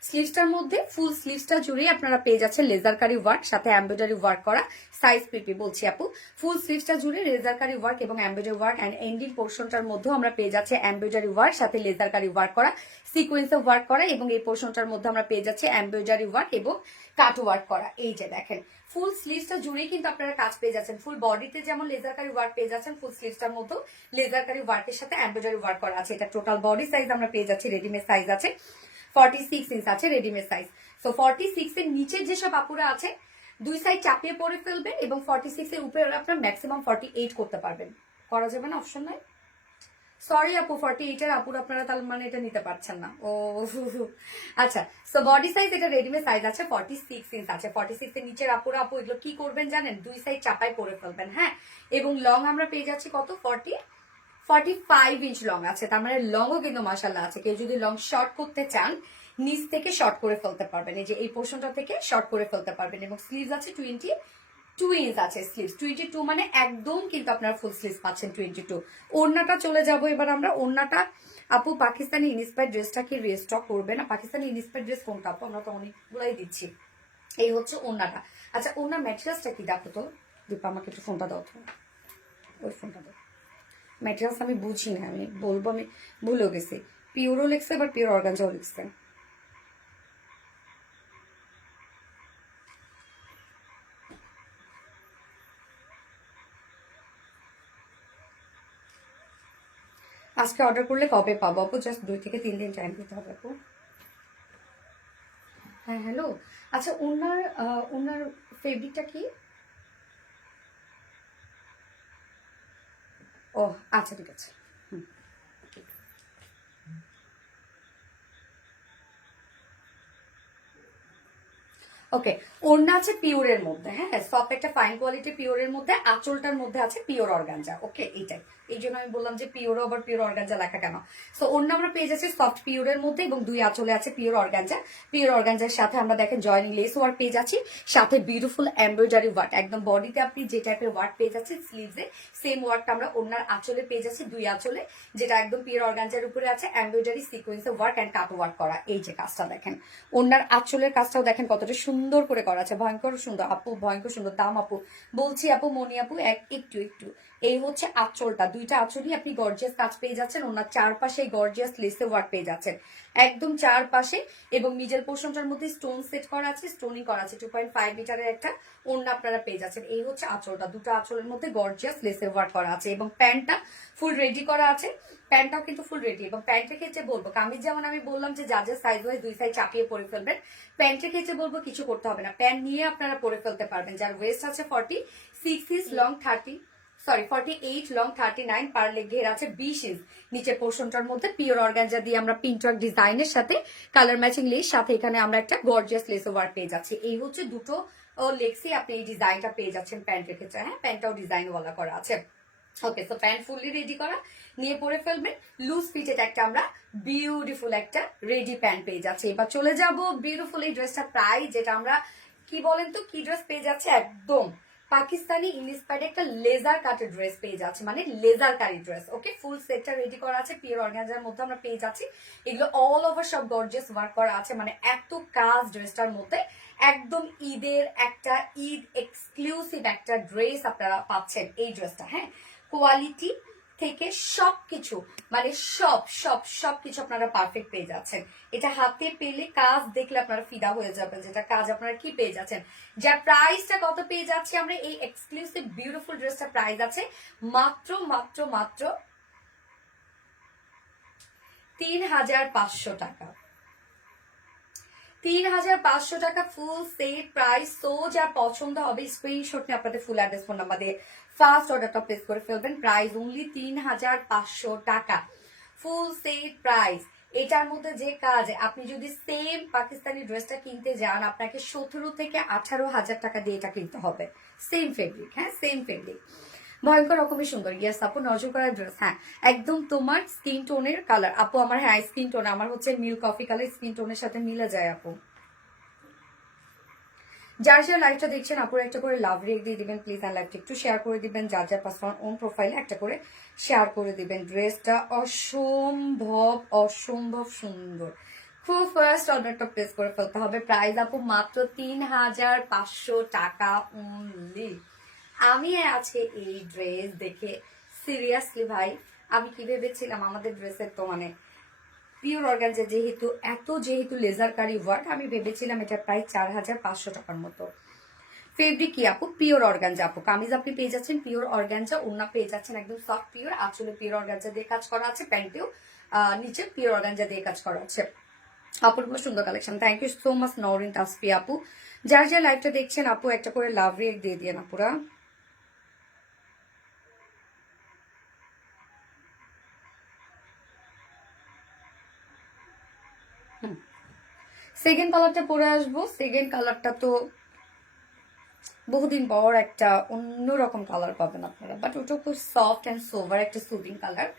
স্লিভসটার মধ্যে ফুল স্লিভসটা জুড়ে আপনারা পেয়ে যাচ্ছেন লেজার কারি ওয়ার্ক, সাথে এমব্রয়ডারি ওয়ার্ক করা। সাইজ পিপি বলছি আপু, ফুল স্লিভসটা জুড়ে লেজার কারি ওয়ার্ক এবং এমব্রয়ডারি ওয়ার্ক। অ্যান্ড এন্ডিং পোর্শনটার মধ্যেও আমরা পেয়ে যাচ্ছি এমব্রয়ডারি ওয়ার্ক, সাথে লেজার কারি ওয়ার্ক করা, সিকোয়েন্সে ওয়ার্ক করা। এবং এই পোর্শনটার মধ্যে আমরা পেয়ে যাচ্ছি এমব্রয়ডারি ওয়ার্ক এবং কাট ওয়ার্ক করা। এই যে দেখেন ফুল স্লিভসটা জুড়েই কিন্তু আপনারা কাজ পেয়ে যাচ্ছেন। ফুল বডিতে যেমন লেজার কারি ওয়ার্ক পেয়ে যাচ্ছেন, ফুল স্লিভসটার মধ্যে লেজার কারি ওয়ার্কের সাথে এমব্রয়ডারি ওয়ার্ক করা আছে। এটা টোটাল বডি সাইজ আমরা পেয়ে যাচ্ছি, রেডিমেড সাইজ আছে 46 ইঞ্চ আছে রেডিমেড সাইজ। সো 46 এর নিচে যেসব আপুরা আছে দুই সাইড চাপিয়ে পরে ফেলবেন, এবং 46 এর উপরে আপনার ম্যাক্সিমাম 48 করতে পারবেন। করা যাবে না, অপশন নাই। সরি আপু, 48 এর আপুর আপনারা তার মানে এটা নিতে পারছেন না। ও আচ্ছা, সো বডি সাইজ এটা রেডিমেড সাইজ আছে 46 ইঞ্চ আছে। 46 এর নিচের আপুরা আপু এগুলো কি করবেন জানেন, দুই সাইড চাপাই পরে ফেলবেন। হ্যাঁ, এবং লং আমরা পেয়ে যাচ্ছি কত, 45 ইঞ্চ লং আছে। তার মানে লংও কিন্তু মাশাআল্লাহ আছে। কেউ যদি লং শর্ট করতে চান, নিচ থেকে শর্ট করে ফেলতে পারবেন, এই যে এই পোর্শনটা থেকে শর্ট করে ফেলতে পারবেন। এবং স্লিভস আছে 22 ইঞ্চ আছে। স্লিভস 22 মানে একদম কিন্তু আপনারা ফুল স্লিভস পাচ্ছেন 22। ওড়নাটা চলে যাব এবার আমরা। ওড়নাটা আপু পাকিস্তানি ইনস্পায়ার্ড ড্রেসটা কি রিস্টক করবে না? পাকিস্তানি ইনস্পায়ার্ড ড্রেস কোনটা আপু? আমরা তো অনেকগুলাই দিচ্ছি। এই হচ্ছে ওড়নাটা। আচ্ছা, ওড়নার ম্যাটেরিয়ালসটা কি দেখো তো, দীপা আমাকে একটু ফোনটা দাও তো, ওই ফোনটা দাও। ম্যাটেরিয়ালস আমি বুঝি না, আমি বলবো, আমি ভুলেও গেছি। পিওরও লিখছে, আবার পিওর অর্গানজাও লিখছে। আজকে অর্ডার করলে কবে পাবো আপু? জাস্ট 2 থেকে 3 দিন টাইম দিতে হবে আপু। হ্যাঁ হ্যালো, আচ্ছা ওনার ওনার ফেব্রিকটা কি? ও আচ্ছা ঠিক আছে। ওকে, ওড়না আছে পিওরের মধ্যে, হ্যাঁ সফট একটা ফাইন কোয়ালিটি পিওরের মধ্যে, আঁচলটার মধ্যে আছে পিওর অর্গানজা। ওকে, এইটাই, এই জন্য আমি বললাম যে পিওর আবার পিওর অর্গানজা লেখা কেন। সো ওড়না আমরা পেয়ে যাচ্ছি সফট পিওরের মধ্যে এবং 2 আঁচলে আছে পিওর অর্গানজা। পিওর অর্গানজার সাথে আমরা দেখেন জয়নিং লেস ওয়ার্ক পেয়ে যাচ্ছি, সাথে বিউটিফুল এমব্রয়ডারি ওয়ার্ক। একদম বডিতে আপনি যে টাইপের ওয়ার্ক পেয়ে যাচ্ছেন স্লিভসে, সেম ওয়ার্কটা আমরা ওড়নার আঁচলে পেয়ে যাচ্ছি, 2 আঁচলে, যেটা একদম পিওর অর্গানজার উপরে আছে এমব্রয়ডারি সিকোয়েন্সে ওয়ার্ক অ্যান্ড কাট ওয়ার্ক করা। এই যে কাজটা দেখেন, ওড়নার আঁচলের কাজটাও দেখেন কতটা সুন্দর করে করা আছে, ভয়ঙ্কর সুন্দর আপু, ভয়ঙ্কর সুন্দর। দাম আপু বলছি আপু, মনি আপু একটু একটু। এই হচ্ছে আঁচলটা, 2টা আঁচলই আপনি গর্জিয়াস কাজ পেয়ে যাচ্ছেন, ওনার চারপাশে গর্জিয়াস লেসে ওয়ার্ক পেয়ে যাচ্ছেন একদম চারপাশে, এবং মিডল পোর্শনটার মধ্যে স্টোন সেট করা আছে, স্টোনিং করা আছে, 2.5 মিটারের একটা ওড়না আপনারা পেয়ে যাচ্ছেন। এই হচ্ছে আঁচলটা, 2টা আঁচলের মধ্যে গর্জিয়াস লেসে ওয়ার্ক করা আছে, এবং প্যান্টটা ফুল রেডি করা আছে, প্যান্টটাও কিন্তু ফুল রেডি। এবং প্যান্টের ক্ষেত্রে বলবো, কামিজ যেমন আমি বললাম যে যা যা সাইজ হয় 2 সাইড চাপিয়ে পরে ফেলবেন, প্যান্টের ক্ষেত্রে বলবো কিছু করতে হবে না, প্যান্ট নিয়ে আপনারা পরে ফেলতে পারবেন। যার ওয়েস্ট আছে 46 ইঞ্চ, লং 48 লং 39, পার লেগ ঘের আছে 20 ইঞ্চ। নিচের পোর্শনটার মধ্যে পিওর অর্গানজা দিয়ে আমরা পিন্টওয়ার্ক ডিজাইনের সাথে কালার ম্যাচিং লেস, সাথে এখানে আমরা একটা গর্জিয়াস লেস ওয়ার্ক পেয়ে যাচ্ছি। এই হচ্ছে দুটো লেগসই আপনি এই ডিজাইনটা পেয়ে যাচ্ছেন প্যান্টের ক্ষেত্রে। হ্যাঁ, প্যান্টটাও ডিজাইন ওয়ালা করা আছে। ওকে, তো প্যান্ট ফুললি রেডি করা, নিয়ে পরে ফেলবেন। লুজ ফিটেড একটা আমরা বিউটিফুল একটা রেডি প্যান্ট পেয়ে যাচ্ছি। এবার চলে যাব বিউটিফুল এই ড্রেসটা প্রাইস, যেটা আমরা কি বলেন তো কি ড্রেস পেয়ে যাচ্ছে, একদম পাকিস্তানি ইন্সপায়ার্ড একটা লেজার কাটের ড্রেস পেয়ে যাচ্ছে, মানে লেজার কারি ড্রেস। ওকে, ফুল সেটটা রেডি করা আছে পিওর অর্গানজার মধ্যে আমরা পেয়ে যাচ্ছি। এগুলো অল ওভার সব গর্জিয়াস ওয়ার্ক করা আছে, মানে এত কাজ ড্রেসটার মধ্যে। একদম ঈদের একটা ঈদ এক্সক্লুসিভ একটা ড্রেস আপনারা পাচ্ছেন এই ড্রেসটা। হ্যাঁ, কোয়ালিটি থেকে সবকিছু, মানে সবকিছু আপনারা পারফেক্ট পেয়ে যাচ্ছেন। এটা হাতে পেলে কাজ দেখলে আপনারা ফিদা হয়ে যাবেন, যেটা কাজ আপনারা কি পেয়ে যাচ্ছেন। যার প্রাইসটা কত পেয়ে যাচ্ছি আমরা এই এক্সক্লুসিভ বিউটিফুল ড্রেসটা প্রাইস আছে মাত্র মাত্র মাত্র 3500 টাকা। 3500 টাকা ফুল সেট প্রাইস। তো যা পছন্দ হবে স্ক্রিনশট নিয়ে আপনাদের ফুল অ্যাড্রেস ফোন নাম্বার দিয়ে ফার্স্ট অর্ডারটা প্লেস করে ফেলবেন। প্রাইস অনলি 3500 টাকা, ফুল সেট প্রাইস। এটার মধ্যে যে কাজ, আপনি যদি সেম পাকিস্তানি ড্রেসটা কিনতে যান আপনাকে 17 থেকে 18,000 টাকা দিয়ে এটা কিনতে হবে। সেম ফেব্রিক, হ্যাঁ সেম ফেব্রিক, ভয়ঙ্কর রকমই সুন্দর। ইয়েস আপু, নজর করার ড্রেস। হ্যাঁ, একদম তোমার স্কিন টোনের কালার আপু। আমার হ্যাঁ স্কিন টোন, আমার হচ্ছে মিল্ক কফি কালার, স্কিন টোনের সাথে মিলে যায় আপু। যার যার লাইভটা দেখছেন আপুর একটা করে লাভ রেক দিয়ে দিবেন প্লিজ, আর লাইভটা একটু শেয়ার করে দিবেন, যার যার পার্সোনাল ওন প্রোফাইলে একটা করে শেয়ার করে দিবেন। ড্রেসটা অসম্ভব অসম্ভব সুন্দর, খুব ফার্স্ট অর্ডারটা প্লেস করে ফেলতে হবে। প্রাইস আপু মাত্র 3500 টাকা অনলি। আমি আজকে এই ড্রেস দেখে সিরিয়াসলি ভাই, আমি কি ভেবেছিলাম আমাদের ড্রেসের তো মানে পিওর অর্গানজা যেহেতু লেজার কারি ওয়ার্ক, আমি ভেবেছিলাম এটা প্রায় 4500 টাকার মতো। ফেব্রিক কি আপু? পিওর অর্গানজা আপু। কামিজ আপনি পেয়ে যাচ্ছেন পিওর অর্গানজা, ওড়না পেয়ে যাচ্ছেন একদম সফট পিওর, আঁচলে পিওর অর্গানজা দিয়ে কাজ করা আছে, প্যান্টেও নিচে পিওর অর্গানজা দিয়ে কাজ করা আছে। আপুর খুব সুন্দর collection. Thank you so much Norin Tasfi আপু। যার যার লাইভটা দেখছেন আপু একটা করে লাভ রেক দিয়ে দিয়ে আপুরা। সেকেন্ড কালারটা পরে আসবো। সেকেন্ড কালারটা তো বহুদিন পর একটা অন্যরকম কালার পাবেন আপনারা, বাট ওটা খুব সফট অ্যান্ড সোভার একটা সুদিং কালার।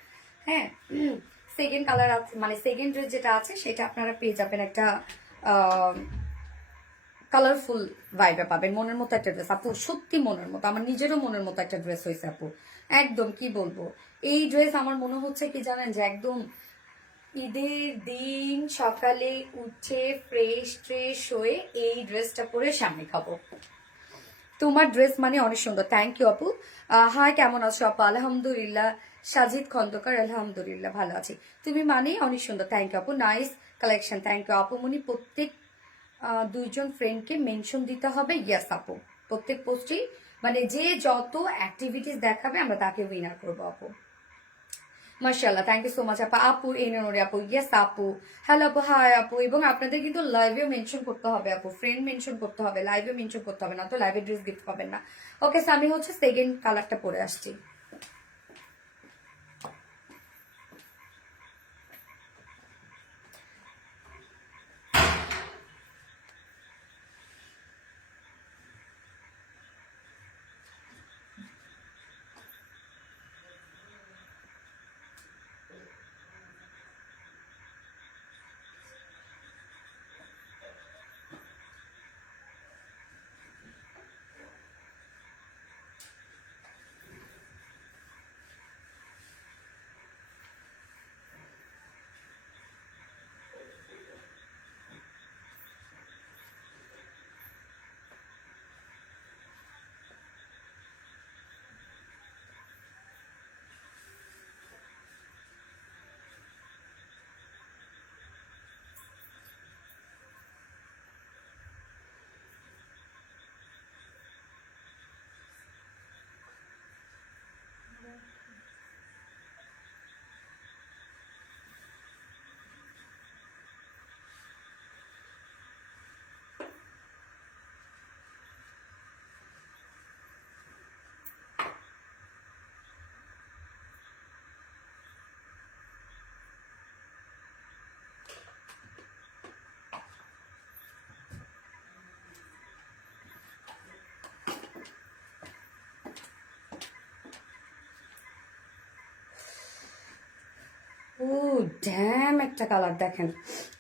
হ্যাঁ, সেকেন্ড কালার আছে, মানে সেকেন্ড ড্রেস যেটা আছে সেটা আপনারা পেয়ে যাবেন একটা কালারফুল ভাইবে পাবেন, মনের মতো একটা ড্রেস আপু, সত্যি মনের মতো, আমার নিজেরও মনের মতো একটা ড্রেস হয়েছে আপু। একদম কি বলবো, এই ড্রেস আমার মনে হচ্ছে কি জানেন, যে একদম ঈদের দিন সকালে উঠে ফ্রেশ ট্রেশ হয়ে এই ড্রেসটা পরে সামনে খাবো। তোমার ড্রেস মানে অনেক সুন্দর, থ্যাংক ইউ আপু। হাই, কেমন আছো আপু? আলহামদুলিল্লাহ। সাজিদ খন্দকার, আলহামদুলিল্লাহ ভালো আছি। তুমি মানে অনেক সুন্দর, থ্যাংক ইউ আপু। নাইস কালেকশন, থ্যাংক ইউ আপু। মনি প্রত্যেক দুইজন ফ্রেন্ডকে মেনশন দিতে হবে, ইয়েস আপু। প্রত্যেক পোস্টেই মানে যে যত অ্যাক্টিভিটিস দেখাবে আমরা তাকে উইনার করবো আপু। মাশাআল্লাহ, থ্যাংক ইউ সো মাচ আপু। আপু এনরি আপু, ইয়েস আপু। হ্যালো আপু, হাই আপু। এবং আপনাদের কিন্তু লাইভেও মেনশন করতে হবে আপু, ফ্রেন্ড মেনশন করতে হবে, লাইভে মেনশন করতে হবে, না তো লাইভে ড্রেস গিফট পাবেন না। ওকে, আমি হচ্ছে সেকেন্ড কালারটা পরে আসছি। ও ড্যাম, একটা কালার দেখেন,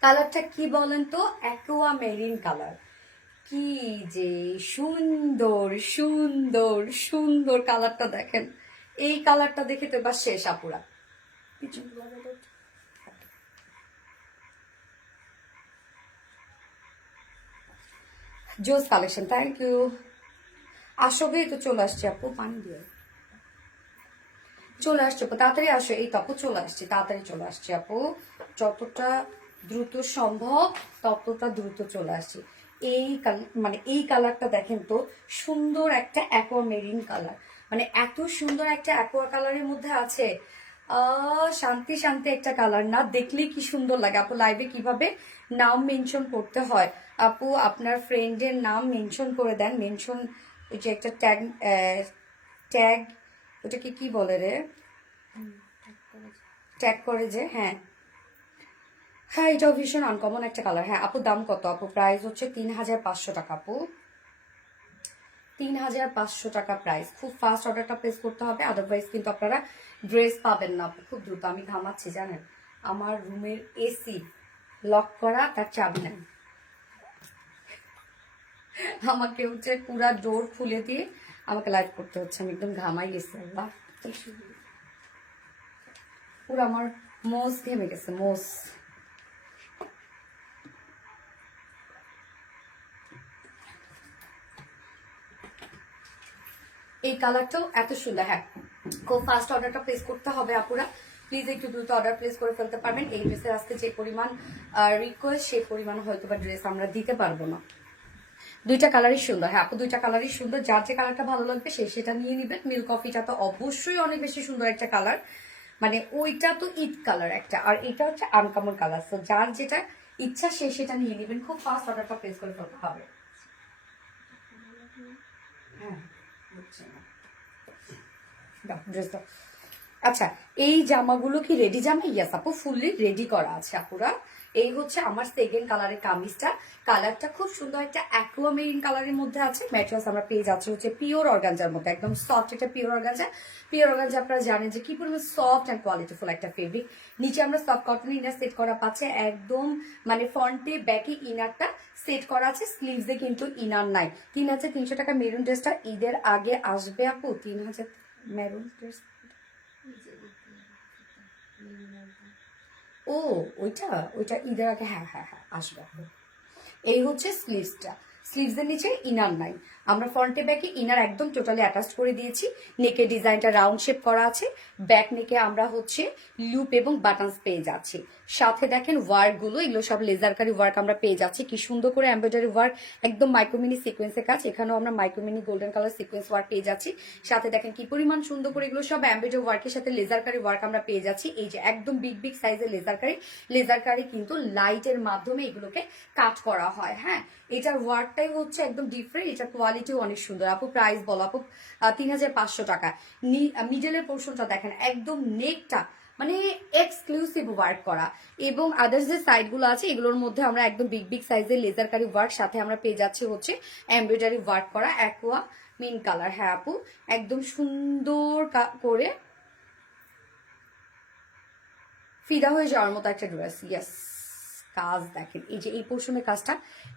কালারটা কি বলেন তো? Aqua marine colour. কি যে সুন্দর সুন্দর সুন্দর কালারটা দেখেন। এই কালারটা দেখে তো এবার শেষ আপুরা। জোস কালেকশন, থ্যাংক ইউ। আসবে তো, চলে আসছে আপু, পানি দিয়ে চলে আসছে আপু, তাড়াতাড়ি আসো। এই তো আপু চলে আসছে, তাড়াতাড়ি চলে আসছে আপু। যতটা দ্রুত সম্ভব ততটা দ্রুত চলে আসছে। এই মানে এই কালারটা দেখেন তো, সুন্দর একটা অ্যাকোয়া মেরিন কালার, মানে এত সুন্দর একটা অ্যাকোয়া কালারের মধ্যে আছে। শান্তি শান্তি একটা কালার না, দেখলে কি সুন্দর লাগে আপু। লাইভে কিভাবে নাম মেনশন করতে হয় আপু, আপনার ফ্রেন্ডের নাম মেনশন করে দেন। মেনশন, ওই যে একটা ট্যাগ, ট্যাগ, ওটাকে কি বলে রে, ট্যাগ করে যে, হ্যাঁ হ্যাঁ, এটাও ভীষণ আনকমন একটা কালার। হ্যাঁ আপু, দাম কত আপু? প্রাইস হচ্ছে 3500 টাকা আপু, 3500 টাকা প্রাইস। খুব ফাস্ট অর্ডারটা প্লেস করতে হবে, আদারওয়াইজ কিন্তু আপনারা ড্রেস পাবেন না আপু। খুব দ্রুত, আমি ঘামাচ্ছি জানেন, আমার রুমের এসি লক করা, তার চাবি নেই। আমাকে হচ্ছে পুরা ডোর খুলে দিয়ে আমাকে লাইভ করতে হচ্ছে, আমি একদম ঘামাই গেছি আল্লাহ। পুরো আমার মোজ ঘেমে গেছে, মোজ। এই কালারটাও এত সুন্দর। হ্যাঁ, খুব ফাস্ট অর্ডারটা প্লেস করতে হবে আপুরা, প্লিজ একটু দ্রুত অর্ডার প্লেস করে ফেলতে পারবেন। এই ড্রেসের আজকে যে পরিমাণ রিকোয়েস্ট, সেই পরিমাণ হয়তো বা ড্রেস আমরা দিতে পারবো না। দুইটা কালারই সুন্দর। হ্যাঁ আপু, দুইটা কালারই সুন্দর, যার যে কালারটা ভালো লাগবে সে সেটা নিয়ে নিবেন। মিল্ক কফিটা তো অবশ্যই অনেক বেশি সুন্দর একটা কালার, মানে ওইটা তো ইট কালার একটা, আর এটা হচ্ছে আনকমন কালার। তো যার যেটা ইচ্ছা সে সেটা নিয়ে নিবেন। খুব ফাস্ট অর্ডারটা প্লেস করে ফেলতে হবে। হ্যাঁ, বুঝছি না। দাও ড্রেস দাও। আচ্ছা, এই জামাগুলো কি রেডি জামা? ইয়াস আপু, ফুললি রেডি করা আছে আপুরা। এই হচ্ছে আমার সেকেন্ড কালারের কামিজটা। কালারটা খুব সুন্দর একটা অ্যাকোয়া মেরিন কালারের মধ্যে আছে। ম্যাটেরিয়ালস আমরা পেয়ে যাচ্ছি হচ্ছে পিওর অর্গানজার মধ্যে, একদম সফট একটা পিওর অর্গানজা। পিওর অর্গানজা আপনারা জানেন যে কি পরিমাণ সফট অ্যান্ড কোয়ালিটিফুল একটা ফেব্রিক। নিচে আমরা সফট কটন ইনার সেট করা পাচ্ছে একদম, মানে ফ্রন্টে ব্যাকে ইনারটা সেট করা আছে, স্লিভসে কিন্তু ইনার নাই। 3300 টাকা মেরুন ড্রেসটা ঈদের আগে আসবে আপু। 3000 মেরুন ড্রেস, ও ওইটা ওইটা ঈদের আগে, হ্যাঁ হ্যাঁ হ্যাঁ আসবে। এই হচ্ছে স্লিভসটা, স্লিভসের নিচে ইনার নাই, আমরা ফ্রন্টে ব্যাকে ইনার একদম টোটালি অ্যাটাচ করে দিয়েছি। নেকের ডিজাইনটা রাউন্ড শেপ করা আছে, ব্যাক নেকে আমরা হচ্ছে লুপ এবং বাটনস পেয়ে যাচ্ছি। সাথে দেখেন ওয়ার্কগুলো, এগুলো সব লেজারকারি ওয়ার্ক আমরা পেয়ে যাচ্ছি, কি সুন্দর করে এমব্রয়ডারি ওয়ার্ক, একদম মাইক্রোমিনি সিকোয়েন্সের কাজ। এখানেও আমরা micromini golden colour sequence work পেয়ে যাচ্ছি। সাথে দেখেন কি পরিমাণ সুন্দর করে এগুলো সব এমব্রয়ডারি ওয়ার্কের সাথে লেজারকারি ওয়ার্ক আমরা পেয়ে যাচ্ছি। এই যে একদম বিগ বিগ সাইজের লেজারকারি কিন্তু লাইটের মাধ্যমে এগুলোকে কাট করা হয়। হ্যাঁ, এটার ওয়ার্কটাই হচ্ছে একদম ডিফারেন্ট, এটার কোয়ালিটিও অনেক সুন্দর। আপু প্রাইস বলো আপু? 3500 টাকা। মিডলের পোর্শনটা দেখেন একদম নেকটা মানে এক্সক্লুসিভ ওয়ার্ক করা, এবং আদার্স যে সাইডগুলো আছে এগুলোর মধ্যে আমরা একদম বিগ বিগ সাইজের লেজারকারি ওয়ার্ক, সাথে আমরা পেয়ে যাচ্ছি হচ্ছে এমব্রয়ডারি ওয়ার্ক করা অ্যাকোয়া মিন কালার। হ্যাঁ আপু, একদম সুন্দর করে ফিদা হয়ে যাওয়ার মতো একটা ড্রেস। ইয়েস, কাজ দেখেন, এই যে এই পোর্শনের কাজটা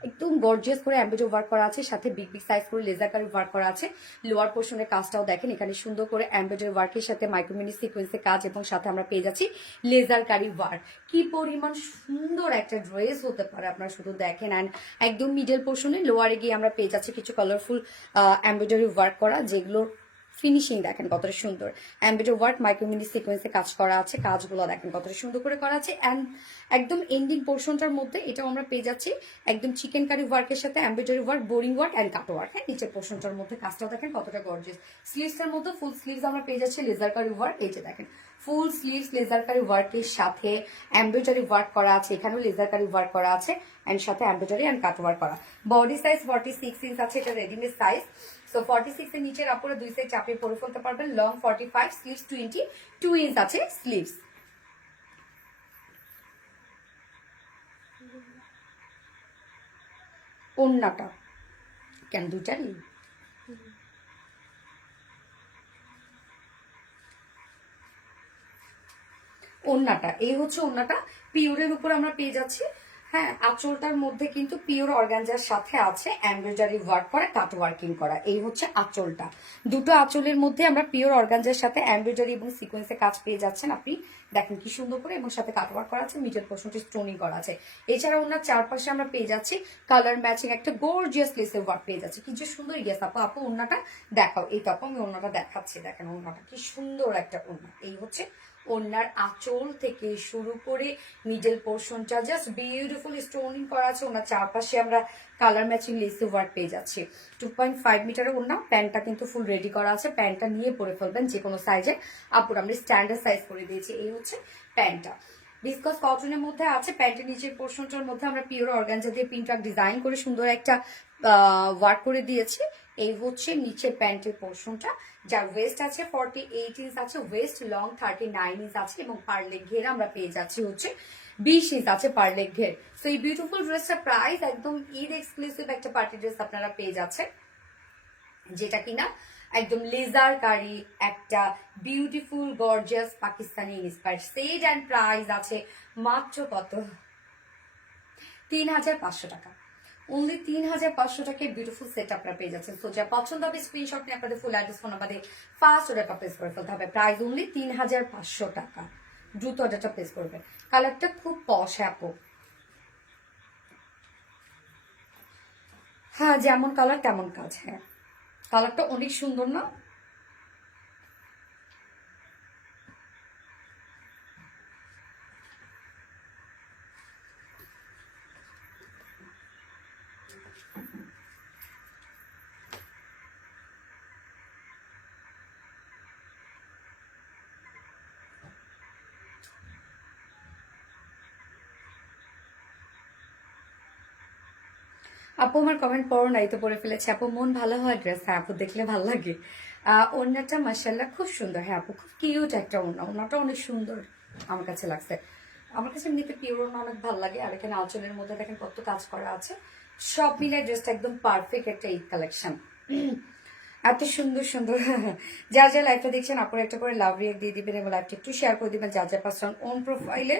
একদম গর্জিয়াস করে এমব্রয়ডারি ওয়ার্ক করা আছে, সাথে বিগ বিগ সাইজ করে লেজারকারি ওয়ার্ক করা আছে। লোয়ার পোর্শনের কাজটাও দেখেন, এখানে সুন্দর করে এমব্রয়ডারি ওয়ার্কের সাথে মাইক্রোমিনি সিকোয়েন্সের কাজ, এবং সাথে আমরা পেয়ে যাচ্ছি লেজারকারি ওয়ার্ক। কি পরিমাণ সুন্দর একটা ড্রেস হতে পারে আপনারা শুধু দেখেন। অ্যান্ড একদম মিডল পোর্শনে লোয়ারে গিয়ে আমরা পেয়ে যাচ্ছি কিছু কালারফুল এমব্রয়ডারি ওয়ার্ক করা, যেগুলোর ফিনিশিং দেখেন কতটা সুন্দর। এমব্রয়ডারি ওয়ার্ক মাইক্রোমিনি সিকোয়েন্সে কাজ করা আছে, কাজগুলো দেখেন কতটা সুন্দর করে করা আছে। অ্যান্ড একদম এন্ডিং পোর্শনটার মধ্যে এটাও আমরা পেয়ে যাচ্ছি একদম চিকেন কারি ওয়ার্কের সাথে embroidery work, boring work and cut work. হ্যাঁ, নিচের পোর্শনটার মধ্যে কাজটাও দেখেন কতটা গর্জিয়াস। স্লিভসের মধ্যে ফুল স্লিভস আমরা পেয়ে যাচ্ছি লেজার কারি ওয়ার্ক। এই যে দেখেন ফুল স্লিভস লেজার কারি ওয়ার্কের সাথে এমব্রয়ডারি ওয়ার্ক করা আছে, এখানেও লেজার কারি ওয়ার্ক করা আছে, অ্যান্ড সাথে এমব্রয়ডারি অ্যান্ড কাট ওয়ার্ক করা। বডি সাইজ 46 ইঞ্চ আছে, এটা রেডিমেড সাইজ। সো 46 এর নিচের আপুরা দুই সাইড চাপিয়ে পরে ফেলতে পারবেন। লং 45, স্লিভস 22 ইঞ্চ আছে স্লিভস। ওন্নাটা কেন দুটারই? ওন্নাটা এই হচ্ছে ওন্নাটা, পিওরের উপর আমরা পেয়ে যাচ্ছি। হ্যাঁ, আঁচলটার মধ্যে কিন্তু পিওর অর্গানজার সাথে আছে এমব্রয়ডারি ওয়ার্ক করা, কাট ওয়ার্কিং করা। এই হচ্ছে আঁচলটা, দুটো আঁচলের মধ্যে আমরা পিওর অর্গানজার সাথে এমব্রয়ডারি এবং সিকোয়েন্সে কাজ পেয়ে যাচ্ছেন। আপনি দেখেন কি সুন্দর করে, এবং সাথে কাট ওয়ার্ক করা আছে, মিডল পোর্শনটি স্টোনিং করা আছে। এছাড়া ওনার চারপাশে আমরা পেয়ে যাচ্ছি কালার ম্যাচিং একটা গর্জিয়াস লেসের ওয়ার্ক পেয়ে যাচ্ছি। কি যে সুন্দর। ইয়েস আপু, আপু ওন্নাটা দেখাও। এই তো আপু আমি ওন্নাটা দেখাচ্ছি, দেখেন ওন্নাটা কি সুন্দর একটা ওন্না। এই হচ্ছে ওনার আঁচল থেকে শুরু করে মিডল পোর্শনটা জাস্ট বিউটিফুল স্টোনিং করা আছে। ওনার চারপাশে আমরা কালার ম্যাচিং লেসে ওয়ার্ক পেয়ে যাচ্ছি। 2.5 মিটারের ওনা। প্যান্টটা কিন্তু ফুল রেডি করা আছে, প্যান্টটা নিয়ে পরে ফেলবেন যে কোনো সাইজে। আপুর আমরা স্ট্যান্ডার্ড সাইজ করে দিয়েছি। এই হচ্ছে প্যান্টটা, বিসকস কটনের মধ্যে আছে। প্যান্টের নিচের পোর্শনটার মধ্যে আমরা পিওর অর্গানজা দিয়ে পিনটাক ডিজাইন করে সুন্দর একটা ওয়ার্ক করে দিয়েছি। এই হচ্ছে নিচের প্যান্টের পোর্শনটা, যার ওয়েস্ট আছে 48 ইঞ্চ আছে, ওয়েস্ট লং 39 ইঞ্চ আছে, এবং পার লেগ ঘের আমরা পেয়ে যাচ্ছি হচ্ছে 20 ইঞ্চ আছে পার লেগ ঘের। সো এই বিউটিফুল ড্রেসটা প্রাইস একদম ঈদ এক্সক্লুসিভ একটা পার্টি ড্রেস আপনারা পেয়ে যাচ্ছেন, যেটা কিনা একদম লেজার কারি একটা beautiful gorgeous Pakistani inspired set. And price আছে মাত্র কত? 3500 টাকা। অনলি 3500 টাকায় বিউটিফুল সেট আপনারা পেয়ে যাচ্ছেন। সো যা পছন্দ হবে স্ক্রিনশট নিয়ে আপনাদের ফুল অ্যাড্রেস ফোন নাম্বারে ফার্স্ট অর্ডারটা প্লেস করে ফেলতে হবে। প্রাইস অনলি 3500 টাকা। দ্রুত অর্ডারটা প্লেস করবেন। কালারটা খুব পশ আপু। হ্যাঁ, যেমন কালার তেমন কাজ। হ্যাঁ, কালারটা অনেক সুন্দর না? আপু আমার কমেন্ট পড়ো নাই তো, পড়ে ফেলেছে। আপু মন ভালো হয় ড্রেস। হ্যাঁ আপু, দেখলে ভালো লাগে। ওড়নাটা মাশাআল্লাহ খুব সুন্দর। হ্যাঁ আপু, খুব কিউট একটা ওড়না, ওড়নাটা অনেক সুন্দর আমার কাছে লাগছে। আমার কাছে এমনিতে পিওর ওড়না অনেক ভালো লাগে। আর এখানে আঁচলের মধ্যে দেখেন কত কাজ করা আছে, সব মিলে ড্রেসটা একদম পারফেক্ট একটা ঈদ কালেকশন। এত সুন্দর সুন্দর। যার যা লাইভটা দেখছেন আপনারা একটা করে লাভ রিয়েক্ট দিয়ে দিবেন, এবং লাইভটা একটু শেয়ার করে দিবেন। যার পার্সন ওন প্রোফাইলে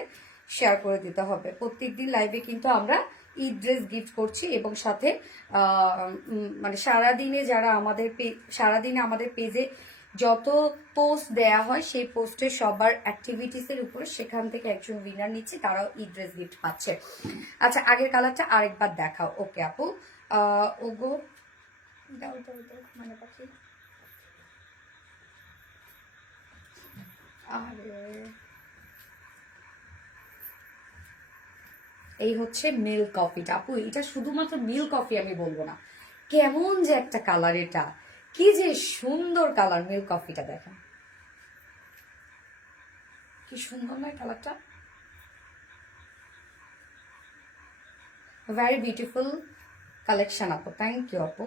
শেয়ার করে দিতে হবে। প্রত্যেকদিন লাইভে কিন্তু আমরা ঈদ ড্রেস গিফট করছি, এবং সাথে মানে সারাদিনে যারা আমাদের সারাদিনে আমাদের পেজে যত পোস্ট দেয়া হয় সেই পোস্টে সবার অ্যাক্টিভিটিসের উপর সেখান থেকে একজন উইনার নিচ্ছে, তারাও এই ড্রেস গিফট পাচ্ছে। আচ্ছা আগের কালারটা আরেকবার দেখাও। ওকে আপু, ওগো দাও দাও দাও মানে পাখি। আরে এই হচ্ছে মিল্ক কফিটা আপু, এটা শুধুমাত্র মিল্ক কফি আমি বলবো না, কেমন যে একটা কালার, এটা কি যে সুন্দর কালার। মিল্ক কফিটা দেখেন কি সুন্দর নয় কালারটা, ভেরি বিউটিফুল কালেকশন আপু, থ্যাংক ইউ আপু।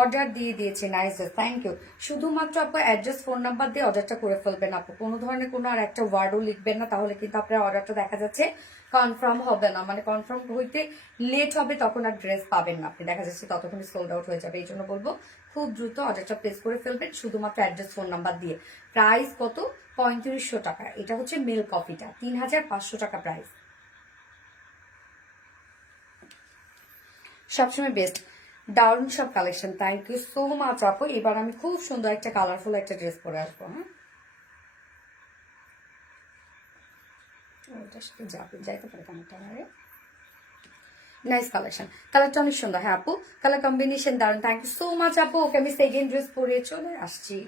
অর্ডার দিয়ে দিয়েছি, নাইস, থ্যাংক ইউ। শুধুমাত্র আপু অ্যাড্রেস ফোন নাম্বার দিয়ে অর্ডারটা করে ফেলবেন আপু, কোনো ধরনের কোনো আর একটা ওয়ার্ডও লিখবেন না, তাহলে কিন্তু আপনার অর্ডারটা দেখা যাচ্ছে কনফার্ম হবে না, মানে কনফার্ম হইতে লেট হবে, তখন আর ড্রেস পাবেন না আপনি, দেখা যাচ্ছে ততক্ষণই সোল্ড আউট হয়ে যাবে। এই জন্য বলবো খুব দ্রুত অর্ডারটা প্লেস করে ফেলবেন শুধুমাত্র অ্যাড্রেস ফোন নাম্বার দিয়ে। প্রাইস কত? 3500 টাকা। এটা হচ্ছে মিল্ক কফিটা, 3500 টাকা প্রাইস, সবসময় বেস্ট। দারুণ সব collection, thank you so much আপু। এবার আমি খুব সুন্দর একটা কালারফুল একটা ড্রেস পরে আসবো। হ্যাঁ ওটার সাথে যাবে, যাইতে পারে কানেরটা আমারে। নাইস কালেকশন, কালারটা অনেক সুন্দর। হ্যাঁ আপু কালার কম্বিনেশন দারুণ, থ্যাংক ইউ সো মাচ আপু। ওকে আমি সেকেন্ড ড্রেস পরে চলে আসছি।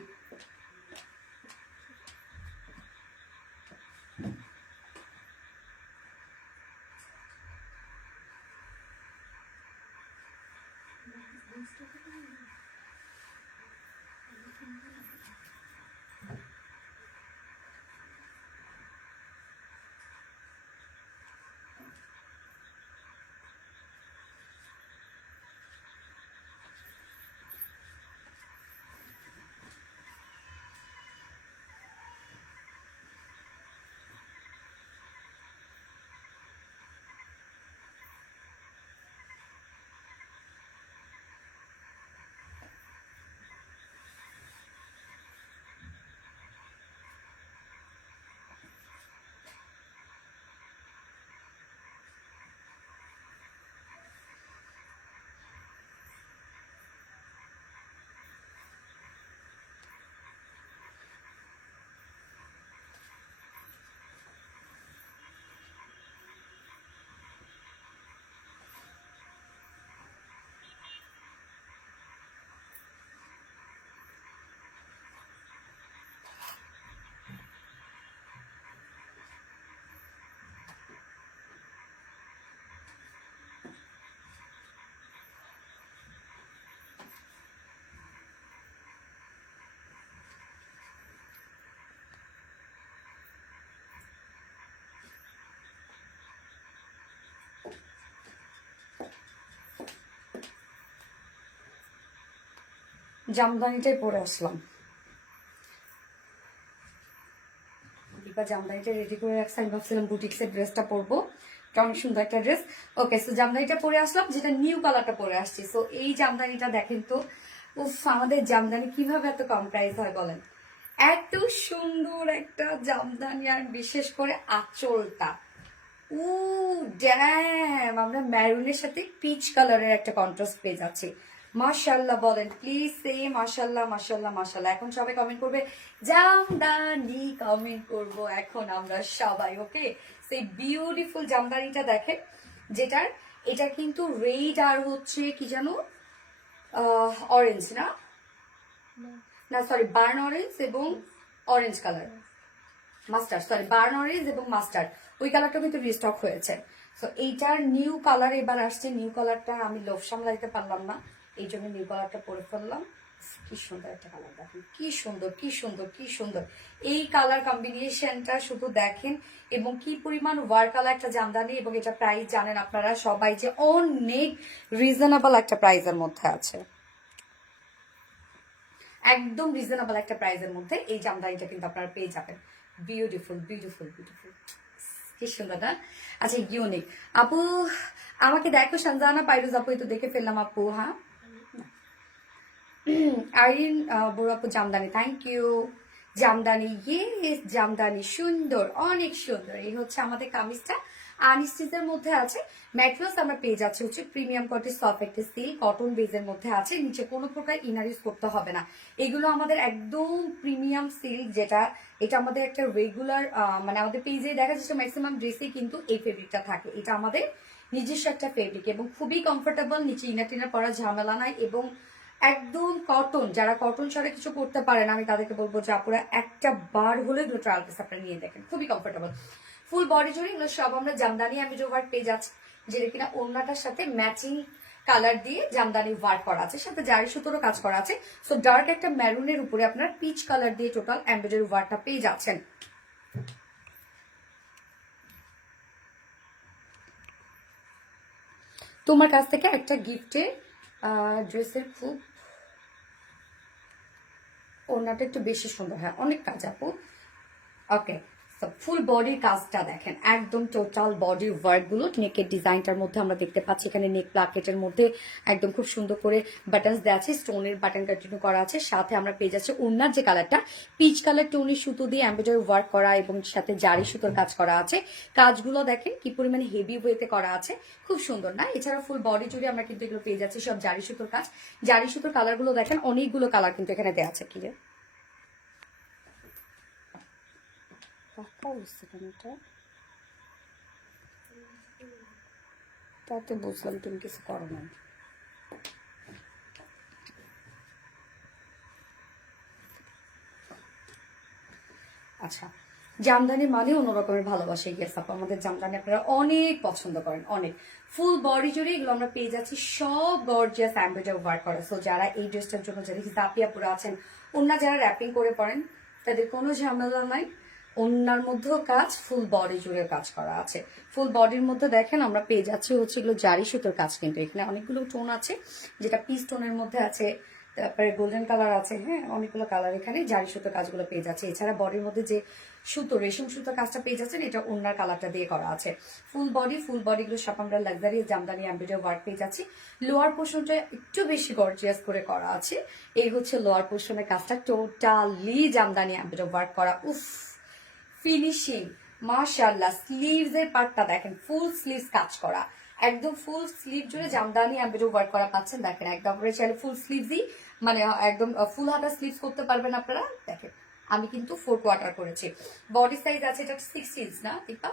জামদানিটাই পরে আসলাম, দীপা জামদানিটা রেডি করে রাখছে, আমি ভাবছিলাম বুটিক্সের ড্রেসটা পরবো, অনেক সুন্দর একটা ড্রেস। ওকে সো জামদানিটা পরে আসলাম, যেটা নিউ কালারটা পরে আসছি। সো এই জামদানিটা দেখেন তো, উফ আমাদের জামদানি কিভাবে এত কম প্রাইস হয় বলেন, এত সুন্দর একটা জামদানি, আর বিশেষ করে আঁচলটা, ও ড্যাম, আমরা ম্যারুনের সাথে পিচ কালারের একটা কন্ট্রাস্ট পেয়ে যাচ্ছি। মাশাল্লাহ বলেন প্লিজ, সে মাশাল্লাহ মাশাল্লাহ মাশাল্লাহ। এখন সবাই কমেন্ট করবে জামদানি, কমেন্ট করব এখন আমরা সবাই। ওকে সেই বিউটিফুল জামদানিটা দেখেন, যেটার এটা কিন্তু রেড আর হচ্ছে কি জানো অরেঞ্জ, না না সরি বার্ন অরেঞ্জ এবং orange colour, mustard, sorry burn orange এবং মাস্টার্ড, ওই কালারটা কিন্তু রিস্টক হয়েছে। সো এইটার নিউ কালার এবার আসছে, নিউ কালারটা আমি লোভ সামলাইতে পারলাম না, এই জন্য নিউ কালারটা পরে ফেললাম। কি সুন্দর একটা কালার দেখেন, কি সুন্দর কি সুন্দর কি সুন্দর এই কালার কম্বিনেশনটা শুধু দেখেন, এবং কি পরিমাণ ওয়ার্কালা একটা জামদানি, এবং এটা প্রাইস জানেন আপনারা সবাই যে অনেক রিজনেবল একটা প্রাইসের মধ্যে আছে, একদম রিজনেবল একটা প্রাইসের মধ্যে এই জামদানিটা কিন্তু আপনারা পেয়ে যাবেন। বিউটিফুল বিউটিফুল বিউটিফুল, কি সুন্দর না? আচ্ছা ইউনিক আপু, আমাকে দেখো সঞ্জানা পাইরুজ আপু, তো দেখে ফেললাম আপু। হ্যাঁ আরিন বুড়ো আপু jamdani, thank you jamdani, yes jamdani, সুন্দর, অনেক সুন্দর। এই হচ্ছে আমাদের কামিজটা, আনস্টিচের মধ্যে আছে। ম্যাটেরিয়ালস আমরা পেয়ে যাচ্ছি হচ্ছে প্রিমিয়াম কোয়ালিটি সফট একটা সিল্ক কটন বেজের মধ্যে আছে। নিচে কোনো প্রকার ইনার ইউজ করতে হবে না। এগুলো আমাদের একদম প্রিমিয়াম সিল্ক, যেটা এটা আমাদের একটা রেগুলার মানে আমাদের পেজে দেখা যাচ্ছে ম্যাক্সিমাম ড্রেসে কিন্তু এই ফেব্রিকটা থাকে। এটা আমাদের নিজস্ব একটা ফেব্রিক এবং খুবই কমফোর্টেবল, নিচে ইনার টিনার পরার ঝামেলা নাই এবং একদম কটন। যারা কটন ছাড়া কিছু করতে পারেন আমি তাদেরকে বলবো যে আপনারা একটা বার হলে এগুলো ট্রায়াল পিস আপনারা নিয়ে দেখেন, খুবই কমফোর্টেবল। ফুল বডি জুড়ে এগুলো সব আমরা জামদানি এমব্রয়ডারি ওয়ার্ক পেয়ে যাচ্ছি, যেটা কিনা ওড়নাটার সাথে ম্যাচিং কালার দিয়ে জামদানি ওয়ার্ক করা আছে, সাথে জারি সুতোরও কাজ করা আছে। সো ডার্ক একটা ম্যারুনের উপরে আপনারা পিচ কালার দিয়ে টোটাল এমব্রয়ডারি ওয়ার্কটা পেয়ে যাচ্ছেন। তোমার কাছ থেকে একটা গিফটের ড্রেসের খুব ওড়নাটা একটু বেশি সুন্দর, হ্যাঁ অনেক কাজ আপু। ওকে, ফুল বডির কাজটা দেখেন, একদম টোটাল বডি ওয়ার্ক গুলো নেকের ডিজাইনটার মধ্যে আমরা দেখতে পাচ্ছি। এখানে নেক প্লাকেটের মধ্যে একদম খুব সুন্দর করে বাটনস দেওয়া আছে, স্টোনের বাটন কন্টিনিউ করা আছে। সাথে আমরা পেয়ে যাচ্ছি ওড়নার যে কালারটা পিচ কালার টুনি সুতো দিয়ে এমব্রয়ডারি ওয়ার্ক করা এবং সাথে জারি সুতোর কাজ করা আছে। কাজগুলো দেখেন কি পরিমাণে হেভি ওয়েতে করা আছে, খুব সুন্দর না? এছাড়া ফুল বডি জুড়ে আমরা কিন্তু এগুলো পেয়ে যাচ্ছি সব জারি সুতোর কাজ। জারি সুতোর কালারগুলো দেখেন, অনেকগুলো কালার কিন্তু এখানে দেওয়া আছে। কি রে তাতে বুঝলাম তুমি কিছু করো না। আচ্ছা, জামদানি মানে অন্যরকমের ভালোবাসা। ইয়েস আপু, আমাদের জামদানি আপনারা অনেক পছন্দ করেন, অনেক। ফুল বডি জুড়ে এগুলো আমরা পেয়ে যাচ্ছি সব গর্জিয়াস এমব্রয়ডারি ওয়ার্ক করা। সো যারা এই ড্রেসটার জন্য যারা হিজাপিয়া পুরো আছেন, অন্য যারা র্যাপিং করে পড়েন, তাদের কোনো ঝামেলা নাই। ওনার মধ্যেও কাজ, ফুল বডি জুড়ে কাজ করা আছে। ফুল বডির মধ্যে দেখেন আমরা পেয়ে যাচ্ছি হচ্ছে এগুলো জারি সুতোর কাজ, কিন্তু এখানে অনেকগুলো টোন আছে, যেটা পিস টোনের মধ্যে আছে, তারপরে গোল্ডেন কালার আছে, হ্যাঁ অনেকগুলো কালার এখানে জারি সুতোর কাজগুলো পেয়ে যাচ্ছে। এছাড়া বডির মধ্যে যে সুতো, রেশম সুতোর কাজটা পেয়ে যাচ্ছেন, এটা ওনার কালারটা দিয়ে করা আছে। ফুল বডিগুলো সব আমরা লাক্সারি জামদানি এমব্রয়ডারি ওয়ার্ক পেয়ে যাচ্ছি। লোয়ার পোর্শনটা একটু বেশি গর্জিয়াস করে করা আছে। এই হচ্ছে লোয়ার পোর্শনের কাজটা, টোটালি জামদানি এমব্রয়ডারি ওয়ার্ক করা। উফ, ফিনিশিং মাশাআল্লাহ। স্লিভস এর পার্টটা দেখেন, ফুল স্লিভস কাজ করা, একদম ফুল স্লিভ জুড়ে জামদানি এমব্রয়ডারি ওয়ার্ক করা পাচ্ছেন। দেখেন একদম চাইলে ফুল স্লিভসই মানে একদম ফুল হাতা স্লিভস করতে পারবেন আপনারা। দেখেন আমি কিন্তু 4 কোয়ার্টার করেছি। বডি সাইজ আছে এটা 60 ইঞ্চ না দীপা,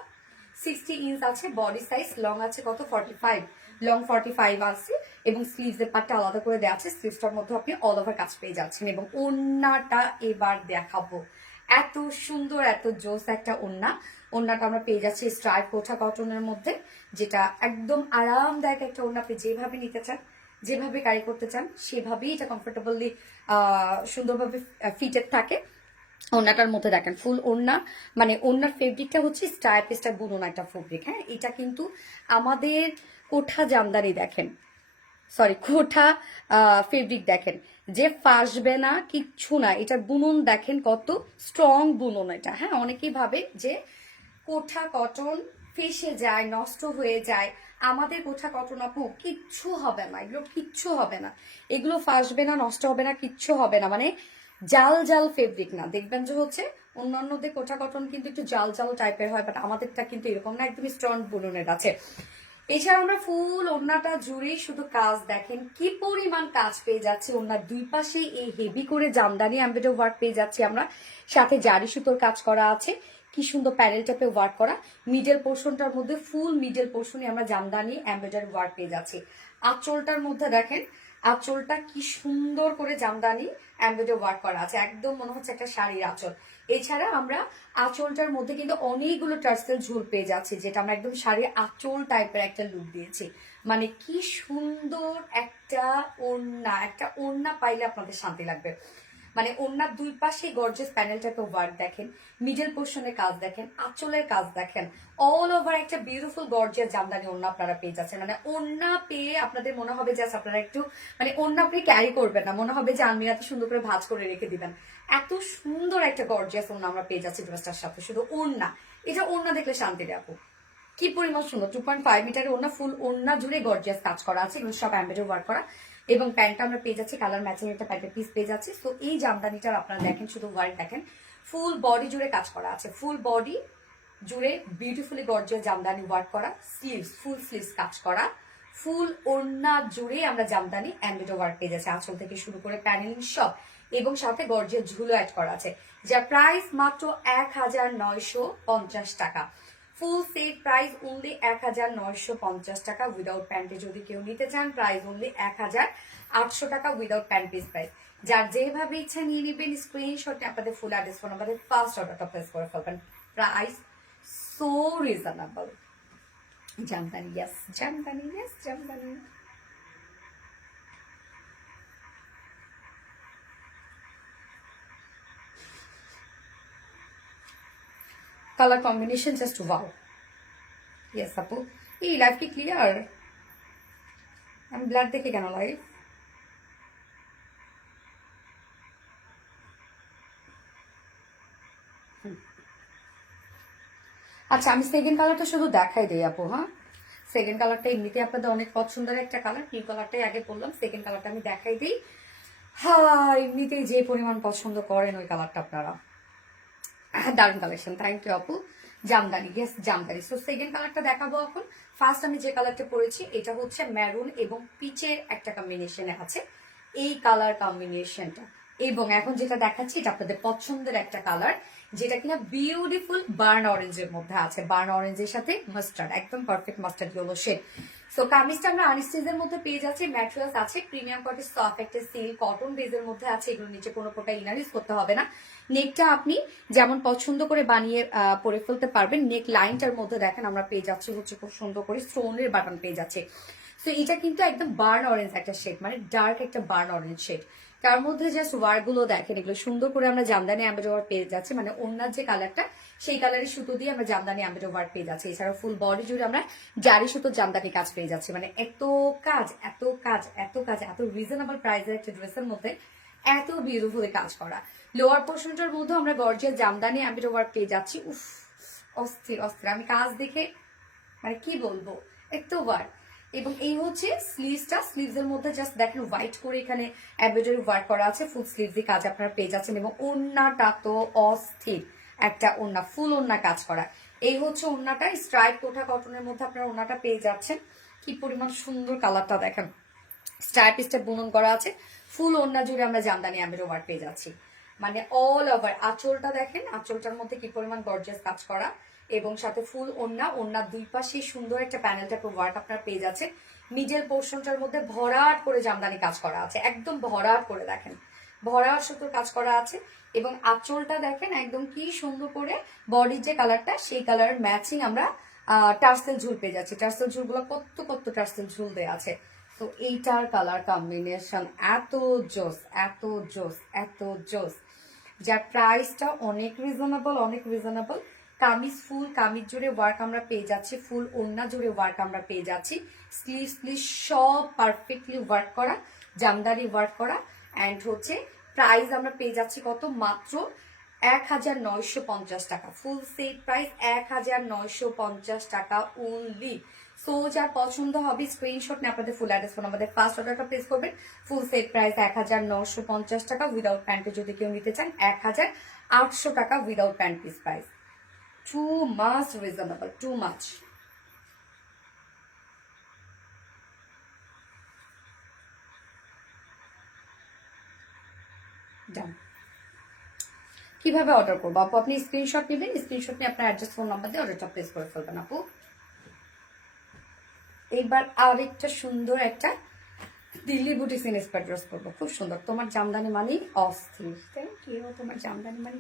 60 ইঞ্চ আছে বডি সাইজ। লং আছে কত 45, লং 45 আছে এবং স্লিভস এর পার্টটা আলাদা করে দেওয়া আছে। স্লিভসটার মধ্যে আপনি অল ওভার কাজ পেয়ে যাচ্ছেন এবং ওড়নাটা এবার দেখাবো, এত সুন্দর এত জোস একটা ওড়না। ওড়নাটা আমরা পেয়ে যাচ্ছি স্ট্রাইপ কোঠা কটনের মধ্যে, যেটা একদম আরামদায়ক একটা ওড়না। আপনি যেভাবে নিতে চান, যেভাবে ক্যারি করতে চান, সেভাবেই এটা কমফোর্টেবলি সুন্দরভাবে ফিটেড থাকে। ওড়নাটার মধ্যে দেখেন ফুল ওড়না, মানে ওড়নার ফেব্রিকটা হচ্ছে স্ট্রাইপেসটা বুনন একটা ফেব্রিক। হ্যাঁ, এটা কিন্তু আমাদের কোঠা জামদানি দেখেন, সরি কোঠা ফেব্রিক দেখেন, যে ফাসবে না কিচ্ছু না। এটা বুনন দেখেন কত স্ট্রং বুনন এটা। হ্যাঁ, অনেকেই ভাবে যে কোঠা কটন ফেসে যায়, নষ্ট হয়ে যায়। আমাদের কোঠা কটন আপু কিচ্ছু হবে না, এগুলো কিচ্ছু হবে না, এগুলো ফাসবে না, নষ্ট হবে না, কিচ্ছু হবে না। মানে জাল জাল ফেব্রিক না, দেখবেন যে হচ্ছে অন্যান্যদের কোঠা কটন কিন্তু একটু জাল জাল টাইপের হয়, বাট আমাদেরটা কিন্তু এরকম না, একদমই স্ট্রং বুননের আছে। এছাড়া আমরা ফুল ওড়নাটা জুড়ে শুধু কাজ দেখেন কি পরিমাণ কাজ পেয়ে যাচ্ছে। ওড়নার দুই পাশে এই হেভি করে জামদানি এমব্রয়ডারি ওয়ার্ক পেয়ে যাচ্ছি আমরা, সাথে জারি সুতোর কাজ করা আছে, কি সুন্দর প্যানেল টাপে ওয়ার্ক করা। মিডল পোর্শনটার মধ্যে ফুল মিডল পোর্শনে আমরা জামদানি এমব্রয়ডারি ওয়ার্ক পেয়ে যাচ্ছি। আঁচলটার মধ্যে দেখেন, আঁচলটা কি সুন্দর করে জামদানি এমব্রয়ডারি ওয়ার্ক করা আছে, একদম মনে হচ্ছে একটা শাড়ির আঁচল। এছাড়া আমরা আঁচলটার মধ্যে কিন্তু অনেকগুলো টার্সেল ঝুল পেয়ে যাচ্ছি, যেটা আমরা একদম শাড়ির আঁচল টাইপের একটা লুক দিয়েছি। মানে কি সুন্দর একটা ওড়না, একটা ওড়না পাইলে আপনাদের শান্তি লাগবে। মানে ওড়নার দুই পাশে গর্জিয়াস প্যানেল টাইপের ওয়ার্ক দেখেন, মিডল পোর্শনের কাজ দেখেন, আঁচলের কাজ দেখেন, অল ওভার একটা বিউটিফুল গর্জিয়াস জামদানি ওড়না আপনারা পেয়ে যাচ্ছেন। মানে ওড়না পেয়ে আপনাদের মনে হবে যে আপনারা একটু মানে ওড়না আপনি ক্যারি করবেন না, মনে হবে যে আলমিরাতে সুন্দর করে ভাঁজ করে রেখে দিবেন। এত সুন্দর একটা গর্জিয়াস ওড়না আমরা পেয়ে যাচ্ছি ড্রেসটার সাথে। শুধু ওড়না, এটা ওড়না দেখলে শান্তি দেয় আপু, কি পরিমাণ সুন্দর। 2.5 মিটারের ওড়না, ফুল ওড়না জুড়ে গর্জিয়াস কাজ করা আছে, এগুলো সব এমব্রয়ডারি ওয়ার্ক করা। এবং প্যান্টটা আমরা পেয়ে যাচ্ছি কালার ম্যাচিং একটা প্যান্টের পিস পেয়ে যাচ্ছি। তো এই জামদানিটার আপনারা দেখেন, শুধু ওয়ার্ক দেখেন, ফুল বডি জুড়ে কাজ করা আছে, ফুল বডি জুড়ে বিউটিফুলি গর্জিয়াস জামদানি ওয়ার্ক করা, স্লিভস ফুল স্লিভস কাজ করা, ফুল ওড়না জুড়ে আমরা জামদানি এমব্রয়ডারি ওয়ার্ক পেয়ে যাচ্ছে, আঁচল থেকে শুরু করে প্যানেলিং সব, এবং সাথে গর্জিয়াস ঝুলো অ্যাড করা আছে, যার প্রাইস মাত্র 1950 টাকা। ফুল সেট প্রাইস অনলি 1950 টাকা উইদাউট প্যান্টে। যদি কেউ নিতে চান প্রাইস অনলি 1800 টাকা উইদাউট প্যান্ট পিস প্রাইস। যার যেভাবে ইচ্ছা নিয়ে নেবেন, স্ক্রিনশটে আপনাদের ফুল অ্যাড্রেস ফোন নাম্বারে ফার্স্ট অর্ডারটা প্লেস করে ফেলবেন। Price so reasonable. Jamdani, yes Jamdani, yes Jamdani. Colour combination just wow. Yes আপু, এই লাইভ কি ক্লিয়ার? আমি ব্লাড দেখে কেন লাইভ? আচ্ছা, আমি সেকেন্ড কালারটা শুধু দেখাই দিই আপু। হ্যাঁ, সেকেন্ড কালারটা এমনিতে আপনাদের অনেক পছন্দের একটা কালার, পিঙ্ক কালারটাই আগে বললাম, সেকেন্ড কালারটা আমি দেখাই দিই। হ্যাঁ, এমনিতেই যে পরিমাণ পছন্দ করেন ওই কালারটা আপনারা। দারুণ কালেকশন, থ্যাংক ইউ আপু। Jamdani, yes Jamdani. So second কালারটা দেখাবো এখন। ফার্স্ট আমি যে কালারটা পরেছি এটা হচ্ছে মেরুন এবং পিচের একটা কম্বিনেশনে আছে এই কালার কম্বিনেশনটা, এবং এখন যেটা দেখাচ্ছি এটা আপনাদের পছন্দের একটা কালার, যেটা কিনা বিউটিফুল বার্ন অরেঞ্জের মধ্যে আছে, বার্ন অরেঞ্জের সাথে মাস্টার্ড, একদম perfect mustard yellow shade. So কামিজটা আমরা আনস্টিচের মধ্যে পেয়ে যাচ্ছি, ম্যাটেরিয়ালস আছে প্রিমিয়াম কোয়ালিটি সফট একটা সিল্ক কটন বেজের মধ্যে আছে, এগুলো নিচে কোনো প্রকার ইনার ইউজ করতে হবে না। নেকটা আপনি যেমন পছন্দ করে বানিয়ে পরে ফেলতে পারবেন। নেক লাইনটার মধ্যে দেখেন আমরা পেয়ে যাচ্ছি হচ্ছে খুব সুন্দর করে স্টোনের বাটন পেয়ে যাচ্ছে। সো এটা কিন্তু একদম বার্ন অরেঞ্জ একটা শেড, মানে ডার্ক একটা বার্ন অরেঞ্জ শেড, তার মধ্যে জাস্ট ওয়ার্ক গুলো দেখেন, এগুলো সুন্দর করে আমরা জামদানি এমব্রয়ডারি ওয়ার্ক পেয়ে যাচ্ছি, মানে ওনার যে কালারটা সেই কালারের সুতো দিয়ে আমরা জামদানি এমব্রয়ডারি ওয়ার্ক পেয়ে যাচ্ছি। এছাড়া ফুল বডি জুড়ে আমরা জারি সুতো জামদানি কাজ পেয়ে যাচ্ছি, মানে এত কাজ এত কাজ এত কাজ, এত রিজনেবল প্রাইসের একটা ড্রেসের মধ্যে এত বিউটিফুলি কাজ করা। লোয়ার পোর্শনটার মধ্যে আমরা গর্জিয়াস জামদানি এমব্রয়ডারি ওয়ার্ক পেয়ে যাচ্ছি। উফ, অস্থির অস্থির, আমি কাজ দেখে মানে কি বলবো, এত ওয়ার্ক। এবং এই হচ্ছে স্লিভসটা, স্লিভস এর মধ্যে জাস্ট দেখেন হোয়াইট করে এখানে এমব্রয়ডারি ওয়ার্ক করা আছে, ফুল স্লিভসই কাজ আপনারা পেয়ে যাচ্ছেন, এবং ওড়নাটা তো অস্থির একটা ওড়না, ফুল ওড়না কাজ করা। এই হচ্ছে ওড়নাটা, স্ট্রাইপ কোঠা কটনের মধ্যে আপনারা ওড়নাটা পেয়ে যাচ্ছেন। কি পরিমাণ সুন্দর কালারটা দেখেন, স্ট্রাইপ স্টেপ বুনন করা আছে, ফুল ওড়না জুড়ে আমরা জামদানি এমব্রয়ডারি ওয়ার্ক পেয়ে যাচ্ছি, মানে অল ওভার। আঁচলটা দেখেন, আঁচলটার মধ্যে কি পরিমাণ গর্জিয়াস কাজ করা, এবং সাথে ফুল ওড়না, ওড়নার দুই পাশে সুন্দর একটা প্যানেলটা ওয়ার্ক আপনারা পেয়ে যাচ্ছেন। মিডল পোর্শনটার মধ্যে ভরাট করে জামদানি কাজ করা আছে, একদম ভরাট করে দেখেন, ভরাট সুতোর কাজ করা আছে। এবং আঁচলটা দেখেন একদম কি সুন্দর করে বডির যে কালারটা সেই কালার ম্যাচিং আমরা টার্সেল ঝুল পেয়ে যাচ্ছি। টার্সেল ঝুলগুলো কত কত টার্সেল ঝুল দেওয়া আছে। তো এইটার কালার কম্বিনেশন এত জোস, এত জোস, এত জোস, যার প্রাইসটা অনেক রিজনেবল, অনেক রিজনেবল। কামিজ ফুল কামিজ জুড়ে ওয়ার্ক আমরা পেয়ে যাচ্ছি, ফুল ওড়না জুড়ে ওয়ার্ক আমরা পেয়ে যাচ্ছি, স্লিভ স্লিভ সব পারফেক্টলি ওয়ার্ক করা, জামদানি ওয়ার্ক করা। অ্যান্ড হচ্ছে প্রাইস আমরা পেয়ে যাচ্ছি কত, মাত্র 1950 টাকা। ফুল সেট প্রাইস 1950 টাকা অনলি। সো যার পছন্দ হবে স্ক্রিনশট নিয়ে আপনাদের ফুল অ্যাড্রেস ফোন আমাদের ফার্স্ট অর্ডারটা প্লেস করবেন। ফুল সেট প্রাইস 1950 টাকা, উইদাউট প্যান্টে যদি কেউ নিতে চান 1800 টাকা without pant piece price. Too much reasonable, too much. Done. কিভাবে অর্ডার করবো আপু? আপনি স্ক্রিনশট নেবেন, স্ক্রিনশট নিয়ে আপনার অ্যাড্রেস ফোন নাম্বার দিয়ে অর্ডারটা প্লেস করে ফেলবেন আপু। এইবার আরেকটা সুন্দর একটা দিল্লি বুটিক ইন্সপায়ার্ড ড্রেস করবো, খুব সুন্দর। তোমার জামদানি মানে অস্থির, থ্যাংক ইউ। তোমার জামদানি মানে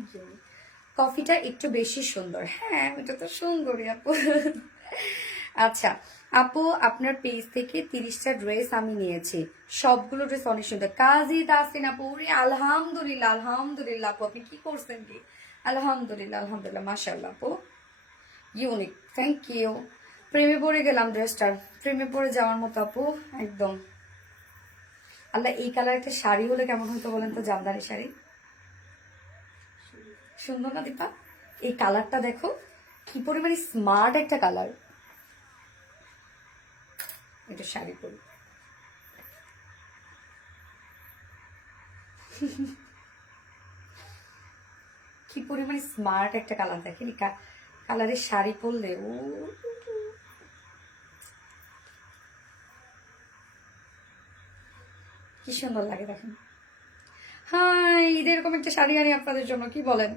কফিটা একটু বেশি সুন্দর, হ্যাঁ ওটা তো সুন্দরই আপু। আচ্ছা আপু, আপনার পেজ থেকে 30টা ড্রেস আমি নিয়েছি, সবগুলো ড্রেস অনেক সুন্দর। কাজী তাসিন আপু, আলহামদুলিল্লাহ আলহামদুলিল্লাহ আপু, আপনি কি করছেন কি? আলহামদুলিল্লাহ আলহামদুলিল্লাহ, মাশাআল্লাহ আপু, ইউনিক, থ্যাংক ইউ। প্রেমে পড়ে গেলাম ড্রেসটার, প্রেমে পড়ে যাওয়ার মতো আপু, একদম। আল্লাহ, এই কালার একটা শাড়ি হলে কেমন হতো বলেন তো, জামদানি শাড়ি। সুন্দর না দীপা? এই কালারটা দেখো কি পরিমাণে স্মার্ট একটা কালার, এটা শাড়ি পরি। কি পরিমাণে স্মার্ট একটা কালার, দেখেন কালারের শাড়ি পরলে ও কি সুন্দর লাগে দেখেন। হ্যাঁ, ঈদের এরকম একটা শাড়ি আনি আপনাদের জন্য, কি বলেন?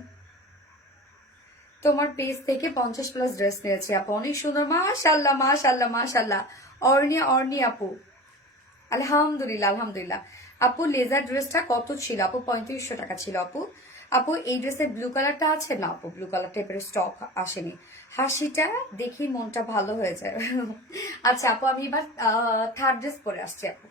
তোমার পেজ থেকে 50+ ড্রেস নিয়েছি আপু, অনেক সুন্দর, মাশাল্লাহ মাশাল্লাহ মাশাল্লাহ। অর্নি আপু, আলহামদুলিল্লাহ আলহামদুলিল্লাহ। আপু লেজার ড্রেসটা কত ছিল আপু? 3500 টাকা ছিল আপু। আপু এই ড্রেসের ব্লু কালারটা আছে না আপু? ব্লু কালার টাইপের স্টক আসেনি। হাসিটা দেখি মনটা ভালো হয়ে যায়। আচ্ছা আপু, আমি এবার থার্ড ড্রেস পরে আসছি আপু।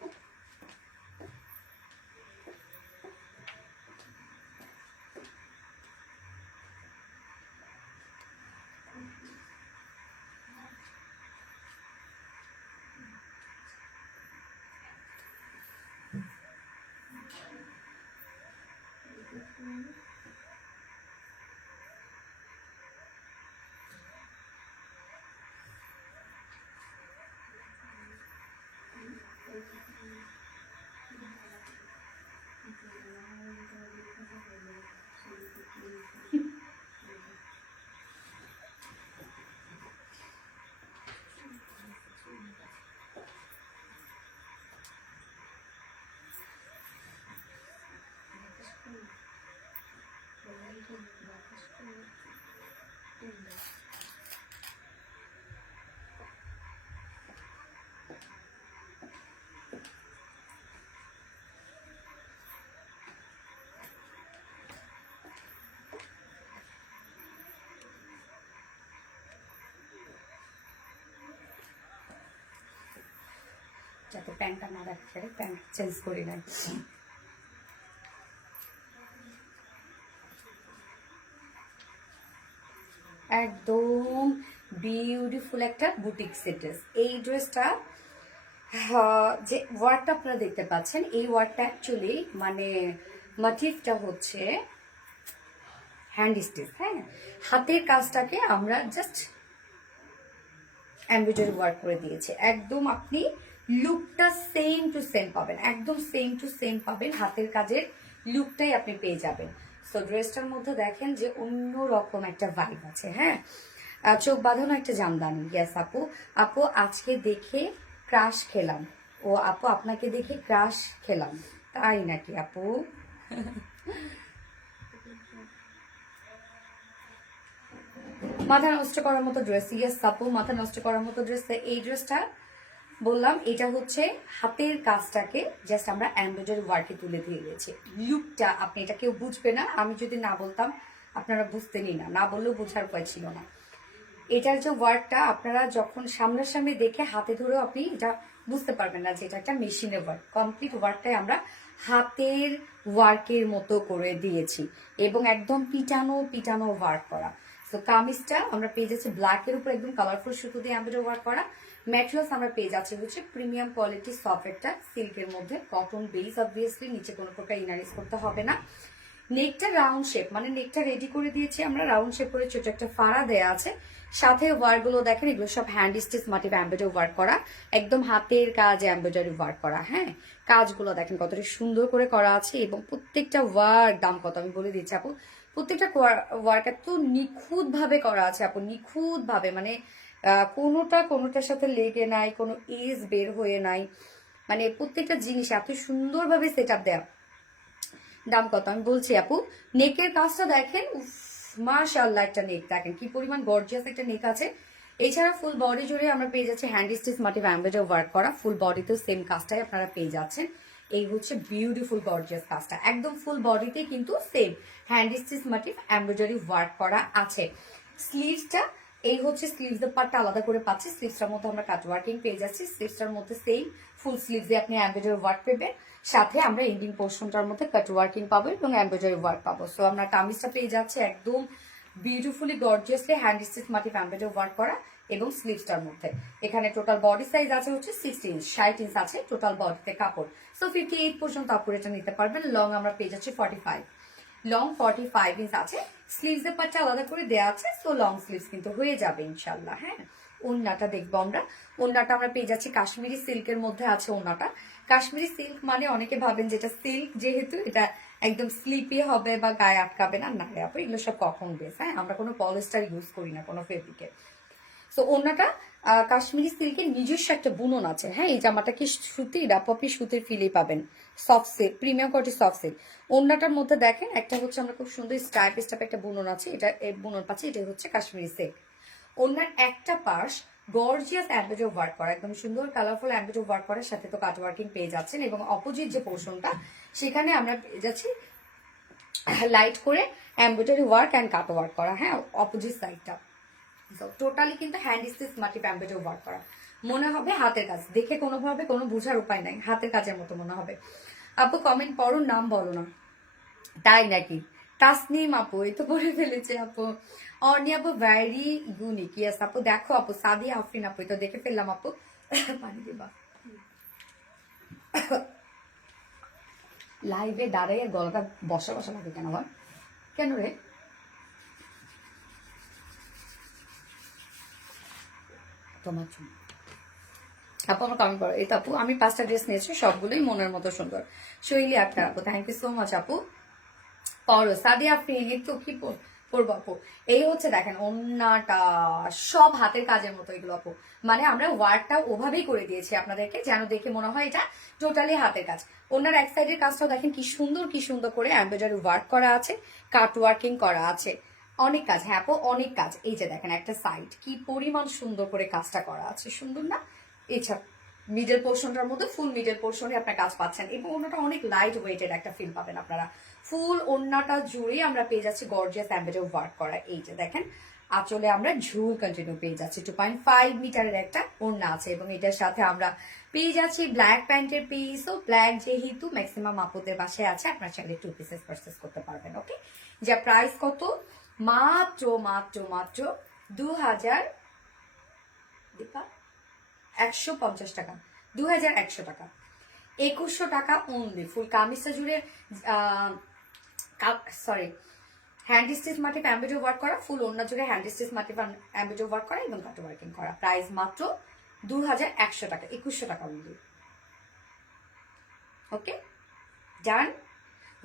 যাতে প্যান্টটা না রাখতে প্যান্ট চেঞ্জ করি নাই। একদম বিউটিফুল একটা বুটিক ড্রেস। এই ড্রেসটা যে ওয়ার্কটা আপনারা দেখতে পাচ্ছেন, এই ওয়ার্কটা অ্যাকচুয়ালি মানে মোটিভটা হচ্ছে হ্যান্ড স্টিচ। হ্যাঁ, হাতের কাজটাকে আমরা জাস্ট এমব্রয়ডারি ওয়ার্ক করে দিয়েছে। একদম আপনি লুকটা সেম টু সেম পাবেন, একদম সেম টু সেম পাবেন, হাতের কাজের লুকটাই আপনি পেয়ে যাবেন। সো ড্রেসটার মধ্যে দেখেন যে অন্যরকম একটা ভাইব আছে। হ্যাঁ, চোখ বাঁধানো একটা জামদানি। ইয়েস আপু, আপু আজকে দেখে ক্রাশ খেলাম। ও আপু আপনাকে দেখে ক্রাশ খেলাম, তাই নাকি আপু? মাথা নষ্ট করার মতো ড্রেস। ইয়েস আপু, মাথা নষ্ট করার মতো ড্রেস। এই ড্রেসটা বললাম এটা হচ্ছে হাতের কাজটাকে জাস্ট আমরা এমব্রয়ডারি ওয়ার্কে তুলে দিয়ে গেছি। লুকটা আপনি এটা কেউ বুঝবে না, আমি যদি না বলতাম আপনারা বুঝতেনই না, না বললেও বোঝার উপায় ছিল না। এটার যে ওয়ার্কটা আপনারা যখন সামনাসামনি দেখে হাতে ধরেও আপনি এটা বুঝতে পারবেন না যে এটা একটা মেশিনের ওয়ার্ক। কমপ্লিট ওয়ার্কটাই আমরা হাতের ওয়ার্কের মতো করে দিয়েছি এবং একদম পিটানো পিটানো ওয়ার্ক করা। তো কামিজটা আমরা পেয়ে যাচ্ছি ব্ল্যাকের উপর একদম কালারফুল সুতো দিয়ে এমব্রয়ডারি ওয়ার্ক করা। ম্যাটেরিয়ালস আমরা পেয়ে যাচ্ছি হচ্ছে প্রিমিয়াম কোয়ালিটি সফট একটা সিল্কের মধ্যে, কটন বেস। অবভিয়াসলি নিচে কোনো প্রকার ইনারিজ করতে হবে না। নেকটা রাউন্ড শেপ, মানে নেকটা রেডি করে দিয়েছি আমরা রাউন্ড শেপ করে, ছোট একটা ফাড়া দেয়া আছে। সাথে ওয়ার্ক গুলো দেখেন, এগুলো সব hand stitch motif embroidery work করা, একদম হাতের কাজ এমব্রয়ডারি ওয়ার্ক করা। হ্যাঁ, কাজগুলো দেখেন কতটা সুন্দর করে করা আছে এবং প্রত্যেকটা ওয়ার্ক দাম কত আমি বলে দিচ্ছি আপু। প্রত্যেকটা ওয়ার্ক এত নিখুঁত ভাবে করা আছে আপু, নিখুঁত ভাবে, মানে কোনোটার সাথে লেগে নাই, কোনো এজ বের হয়ে নাই, মানে প্রত্যেকটা জিনিস এত সুন্দরভাবে সেট আপ দেয়া। দাম কত আমি বলছি আপু। নেকের কাজটা দেখেন, মাশাআল্লাহ একটা নেক দেখেন কি পরিমাণ গর্জিয়াস একটা নেক আছে। এছাড়া ফুল বডি জুড়ে আমরা পেয়ে যাচ্ছি hand stitch motif embroidery work করা, ফুল বডিতেও সেম কাজটাই আপনারা পেয়ে যাচ্ছেন। এই হচ্ছে বিউটিফুল গর্জিয়াস কাজটা, একদম ফুল বডিতে কিন্তু same hand stitch motif embroidery work করা আছে। স্লিভসটা এই হচ্ছে স্লিভসের পার্টটা আলাদা করে পাচ্ছি, স্লিভসটার মধ্যে আমরা কাট ওয়ার্কিং পেয়ে যাচ্ছি। স্লিভসটার মধ্যে সেম ফুল স্লিভস দিয়ে আপনি এমব্রয়ডারি ওয়ার্ক পেবেন, সাথে আমরা এন্ডিং পোর্শনটার মধ্যে কাট ওয়ার্কিং পাবো এবং এমব্রয়ডারি ওয়ার্ক পাবো। সো আমরা কামিজটা পেয়ে যাচ্ছি একদম beautifully gorgeously hand stitch motif embroidery work করা এবং স্লিভসটার মধ্যে। এখানে টোটাল বডি সাইজ আছে হচ্ছে 60 ইঞ্চ, 60 ইঞ্চ আছে টোটাল বডিতে কাপড়। সো 58 পর্যন্ত আপুর এটা নিতে পারবেন। লং আমরা পেয়ে যাচ্ছি 45, লং 45 ইঞ্চ আছে। স্লিভসের পার্টটা আলাদা করে দেওয়া আছে, সো লং স্লিভস কিন্তু হয়ে যাবে ইনশাল্লাহ। হ্যাঁ, ওড়নাটা দেখবো আমরা। ওড়নাটা আমরা পেয়ে যাচ্ছি কাশ্মীরি সিল্কের মধ্যে আছে ওড়নাটা। কাশ্মীরি সিল্ক মানে অনেকে ভাবেন যেটা সিল্ক, যেহেতু এটা একদম স্লিপি হবে বা গায়ে আটকাবে না, না আপু এগুলো সব কখন বেশ। হ্যাঁ, আমরা কোনো পলিস্টার ইউজ করি না কোনো ফেব্রিকে। সো ওড়নাটা কাশ্মীরি সিল্কের নিজস্ব একটা বুনন আছে। হ্যাঁ, এই জামাটা কি সুতির, পপি সুতির ফিলই পাবেন। Soft silk, premium quality soft silk. ওড়নাটার মধ্যে দেখেন একটা হচ্ছে আমরা খুব সুন্দর স্টাইপ একটা বুনন আছে, এটা বুনন পাচ্ছি, এটা হচ্ছে কাশ্মীরি সিল্ক। ওড়নার একটা পাশ গর্জিয়াস অ্যাম্বেজো ওয়ার্ক করা, একদম সুন্দর কালারফুল অ্যাম্বেজো ওয়ার্ক করার সাথে তো কাট ওয়ার্কিং পেয়ে যাচ্ছেন, এবং অপোজিট যে পোর্শনটা সেখানে আমরা পেয়ে যাচ্ছি লাইট করে embroidery work and cut work করা। হ্যাঁ, অপোজিট সাইডটা টোটালি কিন্তু হ্যান্ড স্টিচ মাটি এমব্রয়ডারি ওয়ার্ক করা, মনে হবে হাতের কাজ, দেখে কোনোভাবে কোনো বোঝার উপায় নাই, হাতের কাজের মতো মনে হবে। আপু কমেন্ট পড়ো, নাম বলো না। তাই নাকি? তাসনিম আপু এই তো বলে ফেলেছে আপু। অর্নি আপু ভ্যারি ইউনিক, ইয়েস আপু। দেখো আপু সাদিয়া আফরিন আপু, তো দেখে ফেললাম আপু। পানি দিবা লাইভে দাঁড়াই গলাটা বসা বসা লাগে কেন ভাই, কেন রে? তোমার জন্য আপু আমার কমেন্ট করো। এই তো আপু আমি 5টা ড্রেস নিয়েছি, সবগুলোই মনের মতো সুন্দর। শৈলী আক্তার আপু, থ্যাংক ইউ সো মাচ আপু। পরো সাদিয়া আফরিন, এই তো কি পরবো আপু? এই হচ্ছে দেখেন ওন্নাটা সব হাতের কাজের মতো এগুলো আপু, মানে আমরা ওয়ার্কটা ওভাবেই করে দিয়েছি আপনাদেরকে যেন দেখে মনে হয় এটা টোটালি হাতের কাজ। ওনার এক সাইডের কাজটাও দেখেন কি সুন্দর করে এমব্রয়ডারি ওয়ার্ক করা আছে, কাট ওয়ার্কিং করা আছে, অনেক কাজ। হ্যাঁ আপু অনেক কাজ। এই যে দেখেন একটা সাইড কি পরিমাণ সুন্দর করে কাজটা করা আছে, সুন্দর না? এছাড়া মিডল পোর্শনটার মধ্যে ফুল মিডল পোর্শনে আপনার কাজ পাচ্ছেন, এবং ওনাটা অনেক লাইট ওয়েটের একটা ফিল পাবেন আপনারা। ফুল ওড়নাটা জুড়ে আমরা পেয়ে যাচ্ছি গর্জিয়াস এমব্রয়ডারি ওয়ার্ক করা। এই যে দেখেন আঁচলে আমরা ঝুল কন্টিনিউ পেয়ে যাচ্ছি, 2.5 মিটারের একটা ওড়না আছে, এবং এটার সাথে আমরা পেয়ে যাচ্ছি ব্ল্যাক প্যান্টের পিস। ও ব্ল্যাক যেহেতু ম্যাক্সিমাম আপুদের বাসায় আছে, আপনার চাইলে 2 পিসেস পারচেস করতে পারবেন। ওকে, যা প্রাইস কত? মাত্র মাত্র মাত্র 2150 টাকা, 2100 টাকা, 2100 টাকা অনলি। ফুল কামিজটা জুড়ে সরি হ্যান্ড স্টিচ মাটি এমব্রয়ডারি ওয়ার্ক করা, ফুল ওড়না জুড়ে হ্যান্ড স্টিচ মাটি এমব্রয়ডারি ওয়ার্ক করা এবং কাট ওয়ার্কিং করা। প্রাইস মাত্র 2100 টাকা, 2100 টাকা অনলি। ওকে ডান।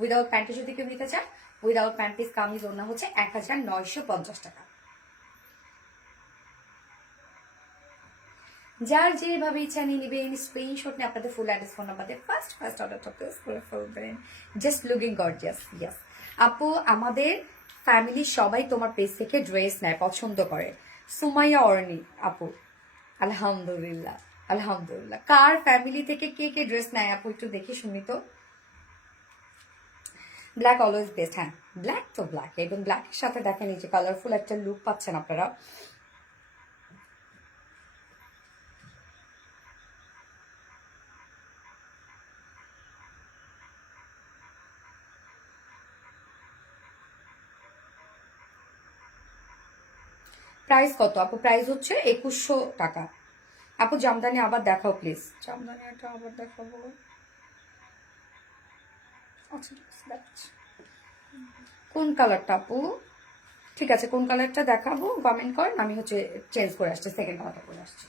উইদাউট প্যান্টে যদি কেউ নিতে চান, উইদাউট প্যান্ট পিস কামিজ ওড়না হচ্ছে 1950 টাকা। যার যেভাবে ইচ্ছা নিয়ে নেবেন, স্ক্রিনশট নিয়ে আপনাদের ফুল অ্যাড্রেস ফোন নাম্বার দিয়ে ফার্স্ট অর্ডারটা প্লেস করে ফেলবেন। Just looking gorgeous. ইয়াস আপু, আমাদের ফ্যামিলি সবাই তোমার পেজ থেকে ড্রেস নেয়, পছন্দ করে। সুমাইয়া অর্নি আপু, আলহামদুলিল্লাহ আলহামদুলিল্লাহ। কার ফ্যামিলি থেকে কে কে ড্রেস নেয় আপু একটু দেখি শুনি তো। Black always best. হ্যাঁ ব্ল্যাক তো ব্ল্যাক, এবং ব্ল্যাকের সাথে দেখেন এই যে কালারফুল একটা লুক পাচ্ছেন আপনারা। প্রাইস কত আপু? প্রাইস হচ্ছে 2100 টাকা আপু। জামদানি আবার দেখাও প্লিজ, জামদানি একটা আবার দেখাবো। কোন কালারটা আপু? ঠিক আছে, কোন কালারটা দেখাবো কমেন্ট করেন, আমি হচ্ছে চেঞ্জ করে আসছি, সেকেন্ড কালারটা করে আসছি।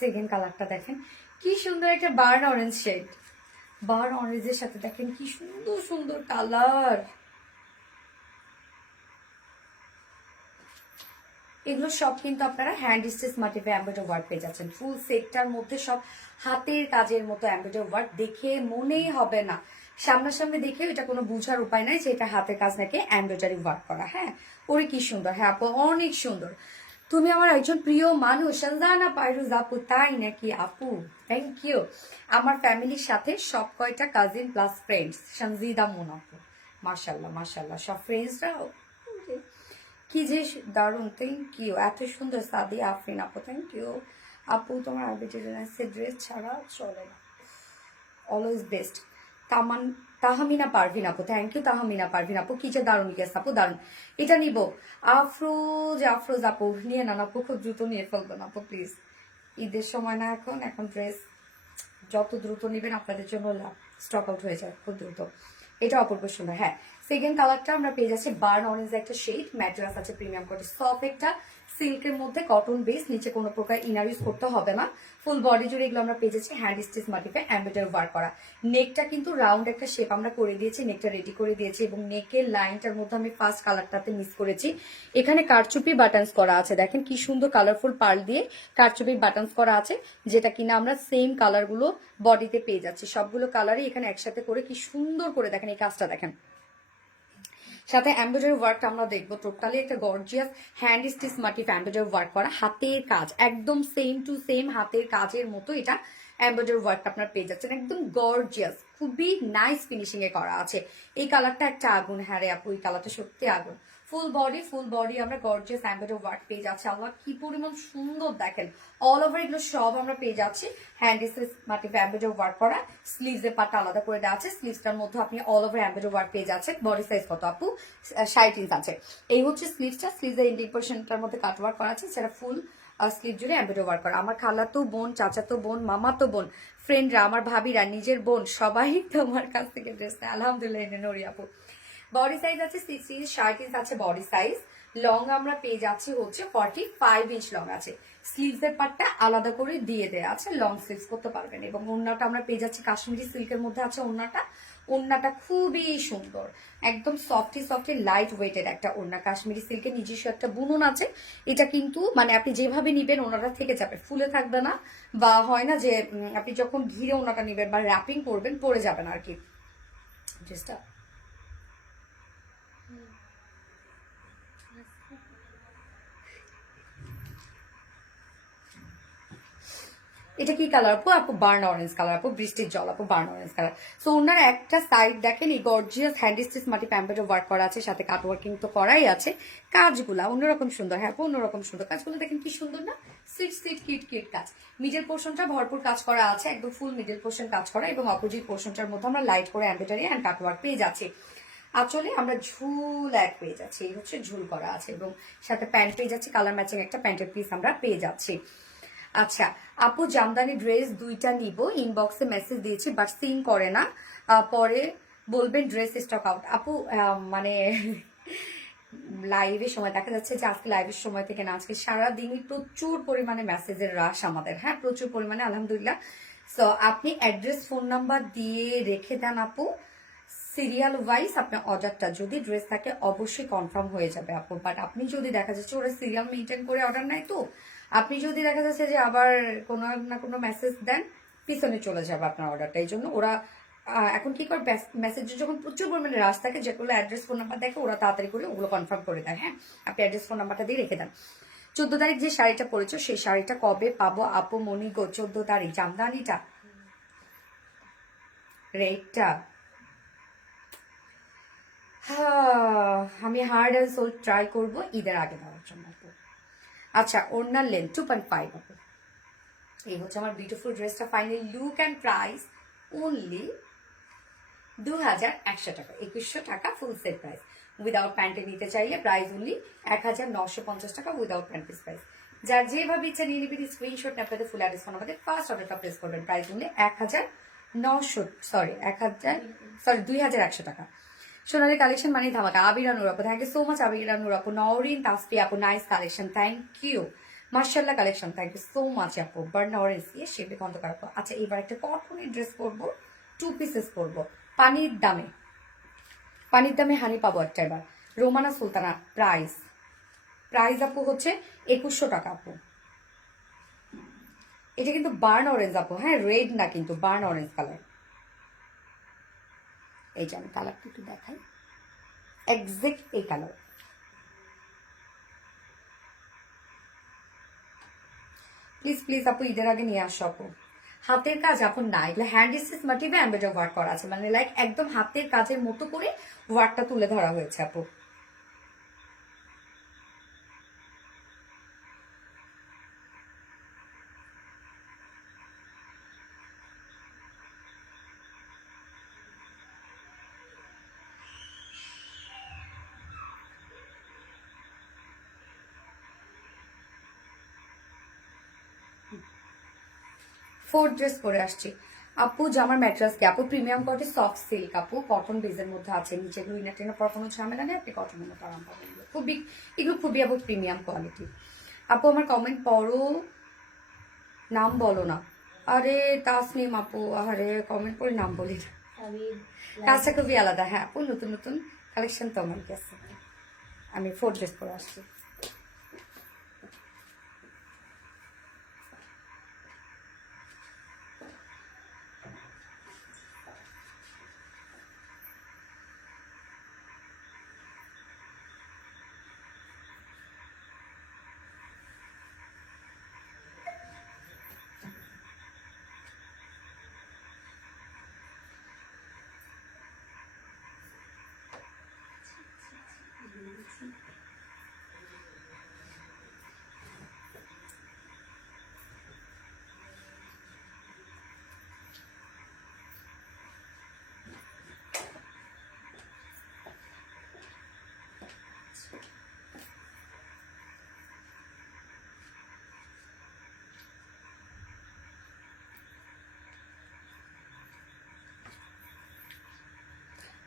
সেকেন্ড কালারটা দেখেন কি সুন্দর, একটা বার্ন অরেঞ্জ শেড, বার্ন অরেঞ্জের সাথে দেখেন কি সুন্দর সুন্দর কালার। এগুলো সব কিন্তু আপনারা হ্যান্ড স্টিচ মোটিভে এমব্রয়ডারি ওয়ার্ক পেয়ে যাচ্ছেন। ফুল সেটটার মধ্যে সব হাতের কাজের মতো এমব্রয়ডারি ওয়ার্ক, দেখে মনেই হবে না, সামনাসামনি দেখে এটা কোনো বুঝার উপায় নাই যে এটা হাতের কাজ নাকি এমব্রয়ডারি ওয়ার্ক করা। হ্যাঁ, ওরে কি সুন্দর। হ্যাঁ আপু অনেক সুন্দর, তুমি আমার একজন প্রিয় মানুষ সঞ্জানা পাইরুজ আপু, তাই নাকি আপু? Thank you. আমার ফ্যামিলির সাথে সব কয়টা cousin plus friends, Sanjida Moon আপু, মাশাল্লাহ মাশাল্লাহ, সব ফ্রেন্ডসরা কি যে দারুণ। থ্যাংক ইউ, এত সুন্দর। সাদি আফরিন আপু থ্যাংক ইউ। আপু তোমার আরবিটিসের ড্রেস ছাড়া চলে না, অলওয়েজ বেস্ট। তাহমিনা পারভিন আপু থ্যাংক ইউ। তাহমিনা পারভিন আপু কি যে দারুণ, গেস আপু দারুণ। এটা নিব। আফরোজ আপু নিয়ে না আপু, খুব দ্রুত নিয়ে ফেলবেন আপু প্লিজ, ঈদের সময় না, এখন এখন ড্রেস যত দ্রুত নেবেন আপনাদের জন্য স্টক আউট হয়ে যায় খুব দ্রুত। এটা অপূর্ব সুন্দর। হ্যাঁ, সেকেন্ড কালারটা আমরা পেয়ে যাচ্ছি বার্ন অরেঞ্জ একটা শেড, ম্যাট্রাস আছে প্রিমিয়াম কোয়ালিটি, সফট একটা সিল্কের মধ্যে, কটন বেস, নিচে কোনো প্রকার ইনার ইউজ করতে হবে না। ফুল বডি জুড়ে এগুলো আমরা পেয়ে যাচ্ছি হ্যান্ড স্টিচ মোটিভে এমব্রয়ডারি ওয়ার্ক করা। নেকটা কিন্তু রাউন্ড একটা শেপ আমরা করে দিয়েছি, নেকটা রেডি করে দিয়েছি, এবং নেকের লাইনটার মধ্যে আমি ফার্স্ট কালারটাতে মিস করেছি। এখানে কারচুপি বাটনস করা আছে, দেখেন কি সুন্দর কালারফুল পার্ল দিয়ে কারচুপি বাটনস করা আছে, যেটা কিনা আমরা সেম কালারগুলো বডিতে পেয়ে যাচ্ছি। সবগুলো কালারই এখানে একসাথে করে কি সুন্দর করে দেখেন, এই কাজটা দেখেন। সাথে এমব্রয়ডারি ওয়ার্কটা আমরা দেখবো টোটালি একটা gorgeous hand stitch motif embroidery work করা, হাতের কাজ একদম সেম টু সেম হাতের কাজের মতো এটা এমব্রয়ডারি ওয়ার্কটা আপনার পেয়ে যাচ্ছেন, একদম গর্জিয়াস, খুবই নাইস ফিনিশিং এ করা আছে। এই কালারটা একটা আগুন। হ্যাঁ রে আপু, এই কালারটা সত্যি আগুন। ফুল বডি আমরা গর্জিয়াস এমব্রয়ডারি ওয়ার্ক পেয়ে যাচ্ছি। আল্লাহ কি পরিমাণ সুন্দর দেখেন, অল ওভার এগুলো সব আমরা পেয়ে যাচ্ছি hand stitch motif embroidery work করা। স্লিভস এর পার্টটা আলাদা করে দেওয়া আছে, স্লিভসটার মধ্যে আপনি অল ওভার এমব্রয়ডারি ওয়ার্ক পেয়ে যাচ্ছেন। বডি সাইজ কত আপু? 60 ইঞ্চ আছে। এই হচ্ছে স্লিভসটা, স্লিভসের এন্ডিং পোর্শনটার মধ্যে কাট ওয়ার্ক করা আছে, সেটা ফুল স্লিভ জুড়ে এমব্রয়ডারি ওয়ার্ক করা। আমার খালাতো বোন, চাচাতো বোন, মামাতো বোন, ফ্রেন্ডরা, আমার ভাবিরা, নিজের বোন, সবাই তোমার কাছ থেকে ড্রেস নেয় আলহামদুলিল্লাহ। এনে নড়ি আপু বডি সাইজ আছে 6 ইঞ্চ, 60 ইঞ্চ আছে বডি সাইজ। লং আমরা পেয়ে যাচ্ছি হচ্ছে 45 ইঞ্চ লং আছে। স্লিভস এর পার্টটা আলাদা করে দিয়ে দেওয়া আছে, লং স্লিভস করতে পারবেন। এবং ওড়নাটা আমরা পেয়ে যাচ্ছি কাশ্মীরি সিল্কের মধ্যে আছে ওড়নাটা। ওড়নাটা খুবই সুন্দর, একদম সফটি লাইট ওয়েটের একটা ওড়না, কাশ্মীরি সিল্কের নিজস্ব একটা বুনন আছে। এটা কিন্তু মানে আপনি যেভাবে নিবেন ওড়নাটা থেকে যাবে, ফুলে থাকবে না, বা হয় না যে আপনি যখন ঘিরে ওড়নাটা নিবেন বা র্যাপিং করবেন পরে যাবেন আর কি ড্রেসটা। এটা কি কালার আপু? আপু বার্ন অরেঞ্জ কালার আপু, বৃষ্টির জল আপু, বার্ন অরেঞ্জ কালার। সো ওনার একটা সাইড দেখেন এই gorgeous hand stitch motif embroidery work করা আছে, সাথে কাট ওয়ার্কিং তো করাই আছে। কাজগুলা অন্যরকম সুন্দর। হ্যাঁ আপু অন্যরকম সুন্দর, কাজগুলো দেখেন কি সুন্দর না, সিট কিট কাজ। মিডল পোর্শনটা ভরপুর কাজ করা আছে, একদম ফুল মিডল পোর্শন কাজ করা, এবং অপোজিট পোর্শনটার মধ্যে আমরা লাইট করে এমব্রয়ডারি অ্যান্ড কাট ওয়ার্ক পেয়ে যাচ্ছি। আঁচলে আমরা ঝুল এক পেয়ে যাচ্ছি, এই হচ্ছে ঝুল করা আছে, এবং সাথে প্যান্ট পেয়ে যাচ্ছি, কালার ম্যাচিং একটা প্যান্টের পিস আমরা পেয়ে যাচ্ছি। আচ্ছা আপু, জামদানি ড্রেস দুইটা নিব, ইনবক্সে মেসেজ দিয়েছি বাট সিন করে না, পরে বলবেন ড্রেস স্টক আউট। আপু মানে লাইভের সময় দেখা যাচ্ছে যে আজকে লাইভের সময় থেকে না, আজকে সারাদিনই প্রচুর পরিমাণে মেসেজের রাশ আমাদের। হ্যাঁ প্রচুর পরিমাণে আলহামদুলিল্লাহ। সো আপনি অ্যাড্রেস ফোন নাম্বার দিয়ে রেখে দেন আপু, সিরিয়াল ওয়াইজ আপনার অর্ডারটা যদি ড্রেস থাকে অবশ্যই কনফার্ম হয়ে যাবে আপু। বাট আপনি যদি দেখা যাচ্ছে ওরা সিরিয়াল মেনটেন করে অর্ডার নেয়, তো আপনি যদি দেখা যাচ্ছে যে আবার কোনো না কোনো মেসেজ দেন, পিছনে চলে যাবে আপনার অর্ডারটা। এই জন্য ওরা এখন কি করে, মেসেজ যখন প্রচুর পরিমাণে রাশ থাকে, যেগুলো অ্যাড্রেস ফোন নাম্বার দেখে ওরা তাড়াতাড়ি করে ওগুলো কনফার্ম করে দেয়। হ্যাঁ আপনি অ্যাড্রেস ফোন নাম্বারটা দিয়ে রেখে দেন। 14 তারিখ যে শাড়িটা পরেছো সেই শাড়িটা কবে পাবো আপু? মনি গো 14 তারিখ জামদানিটা রেটটা আমি হার্ড অ্যান্ড সোল ট্রাই করবো ঈদের আগে দেওয়ার জন্য। আচ্ছা ওড়নার লেন্থ 2.5 আপু। এই হচ্ছে আমার বিউটিফুল ড্রেসটা, finally look and price only 2100 টাকা, 2100 টাকা ফুল সেট প্রাইস। উইদাউট প্যান্টে নিতে চাইলে প্রাইস অনলি 1950 টাকা উইদাউট প্যান্ট পিস প্রাইস। যার যেভাবে ইচ্ছা নিয়ে নিবি, স্ক্রিনশট আপনাদের ফুল অ্যাড্রেস ফোন আমাদের ফার্স্ট অর্ডারটা প্লেস করবেন, প্রাইস অনলি 2100 টাকা। সোনালি কালেকশন মানে ধামাকা। আবিরা নূর আপু thank you so much. Abira Noor আপু, নওরিন তাসফি আপু, নাইস কালেকশন, থ্যাংক ইউ। মার্শাল্লাহ collection, thank you so much আপু। বার্ন অরেঞ্জ ইয়ে শেপে খন্দকার আপু। আচ্ছা এবার একটা কটনের ড্রেস পরবো, 2 পিসেস পরবো, পানির দামে হানি পাবো একটা এবার। রোমানা সুলতানা প্রাইস আপু হচ্ছে 2100 টাকা আপু। এটা কিন্তু বার্ন অরেঞ্জ আপু, হ্যাঁ রেড না কিন্তু বার্ন অরেঞ্জ কালার। এই যে আমি কালারটা একটু দেখাই, এক্সাক্ট এই কালার। প্লিজ প্লিজ আপু ঈদের আগে নিয়ে আসো আপু। হাতের কাজ আপু না, এগুলো হ্যান্ড স্টিচ মোটিভে এমব্রয়ডারি ওয়ার্ক করা আছে, মানে লাইক একদম হাতের কাজের মতো করে ওয়ার্কটা তুলে ধরা হয়েছে আপু। ফোর ড্রেস পরে আসছি আপু। জামার ম্যাট্রাস কি আপু? প্রিমিয়াম কোয়ালিটি সফট সিল্ক আপু, কটন বেজের মধ্যে আছে, নিচে এগুলো ইনার টিনার পর কোনো ঝামেলা নেই, আপনি কটনের মতো আরাম পাবেন। খুবই এগুলো খুবই আপু প্রিমিয়াম কোয়ালিটি। আপু আমার কমেন্ট পড়ো, নাম বলো না। আরে তাসনিম আপু, আরে কমেন্ট পড়ে নাম বলি না, কাজটা খুবই আলাদা। হ্যাঁ আপু নতুন নতুন কালেকশন তো আমার কাছে। আমি ফোর ড্রেস পরে আসছি।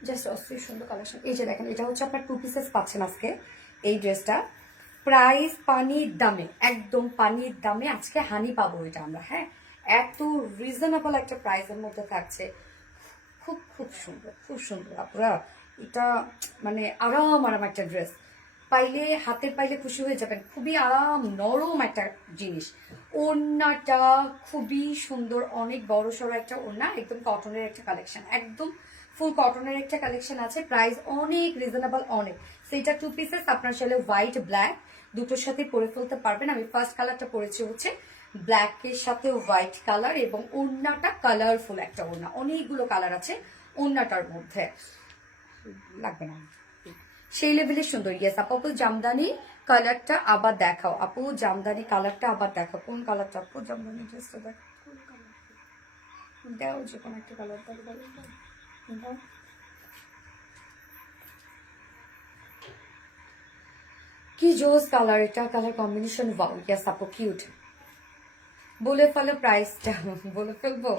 জাস্ট অস্থির সুন্দর কালেকশন। এই যে দেখেন, এটা হচ্ছে আপনার 2 পিসেস পাচ্ছেন আজকে এই ড্রেসটা। প্রাইস পানির দামে, একদম পানির দামে আজকে হানি পাবো এটা আমরা। হ্যাঁ এত রিজনেবল একটা প্রাইসের মধ্যে থাকছে, খুব খুব সুন্দর, খুব সুন্দর আপনারা। এটা মানে আরাম আরাম একটা ড্রেস, পাইলে হাতের পাইলে খুশি হয়ে যাবেন। খুবই আরাম নরম একটা জিনিস। ওড়নাটা খুবই সুন্দর, অনেক বড় সড়ো একটা ওড়না, একদম কটনের একটা কালেকশন, একদম ফুল কটনের একটা কালেকশন আছে। প্রাইস অনেক রিজনেবল অনেক। সেইটা 2 পিসেস, আপনার চাইলে হোয়াইট ব্ল্যাক দুটোর সাথে পরে ফেলতে পারবেন। আমি ফার্স্ট কালারটা পরেছি হচ্ছে ব্ল্যাকের সাথে হোয়াইট কালার, এবং ওড়নাটা কালারফুল একটা ওড়না, অনেকগুলো কালার আছে ওড়নাটার মধ্যে, লাগবে না সেই লেভেলের সুন্দর। ইয়েস আপু জামদানি কালারটা আবার দেখাও আপু, জামদানি কালারটা আবার দেখাও। কোন কালারটা আপু? জামদানি ড্রেসটা দেখ, কোন কালার দাও, যে কোনো একটা কালার দাও। কি জোস কালার এটা, কালার কম্বিনেশন ওয়াও। ইয়েস আপু কিউট। বলে ফেলো প্রাইসটা, বলে ফেলবো?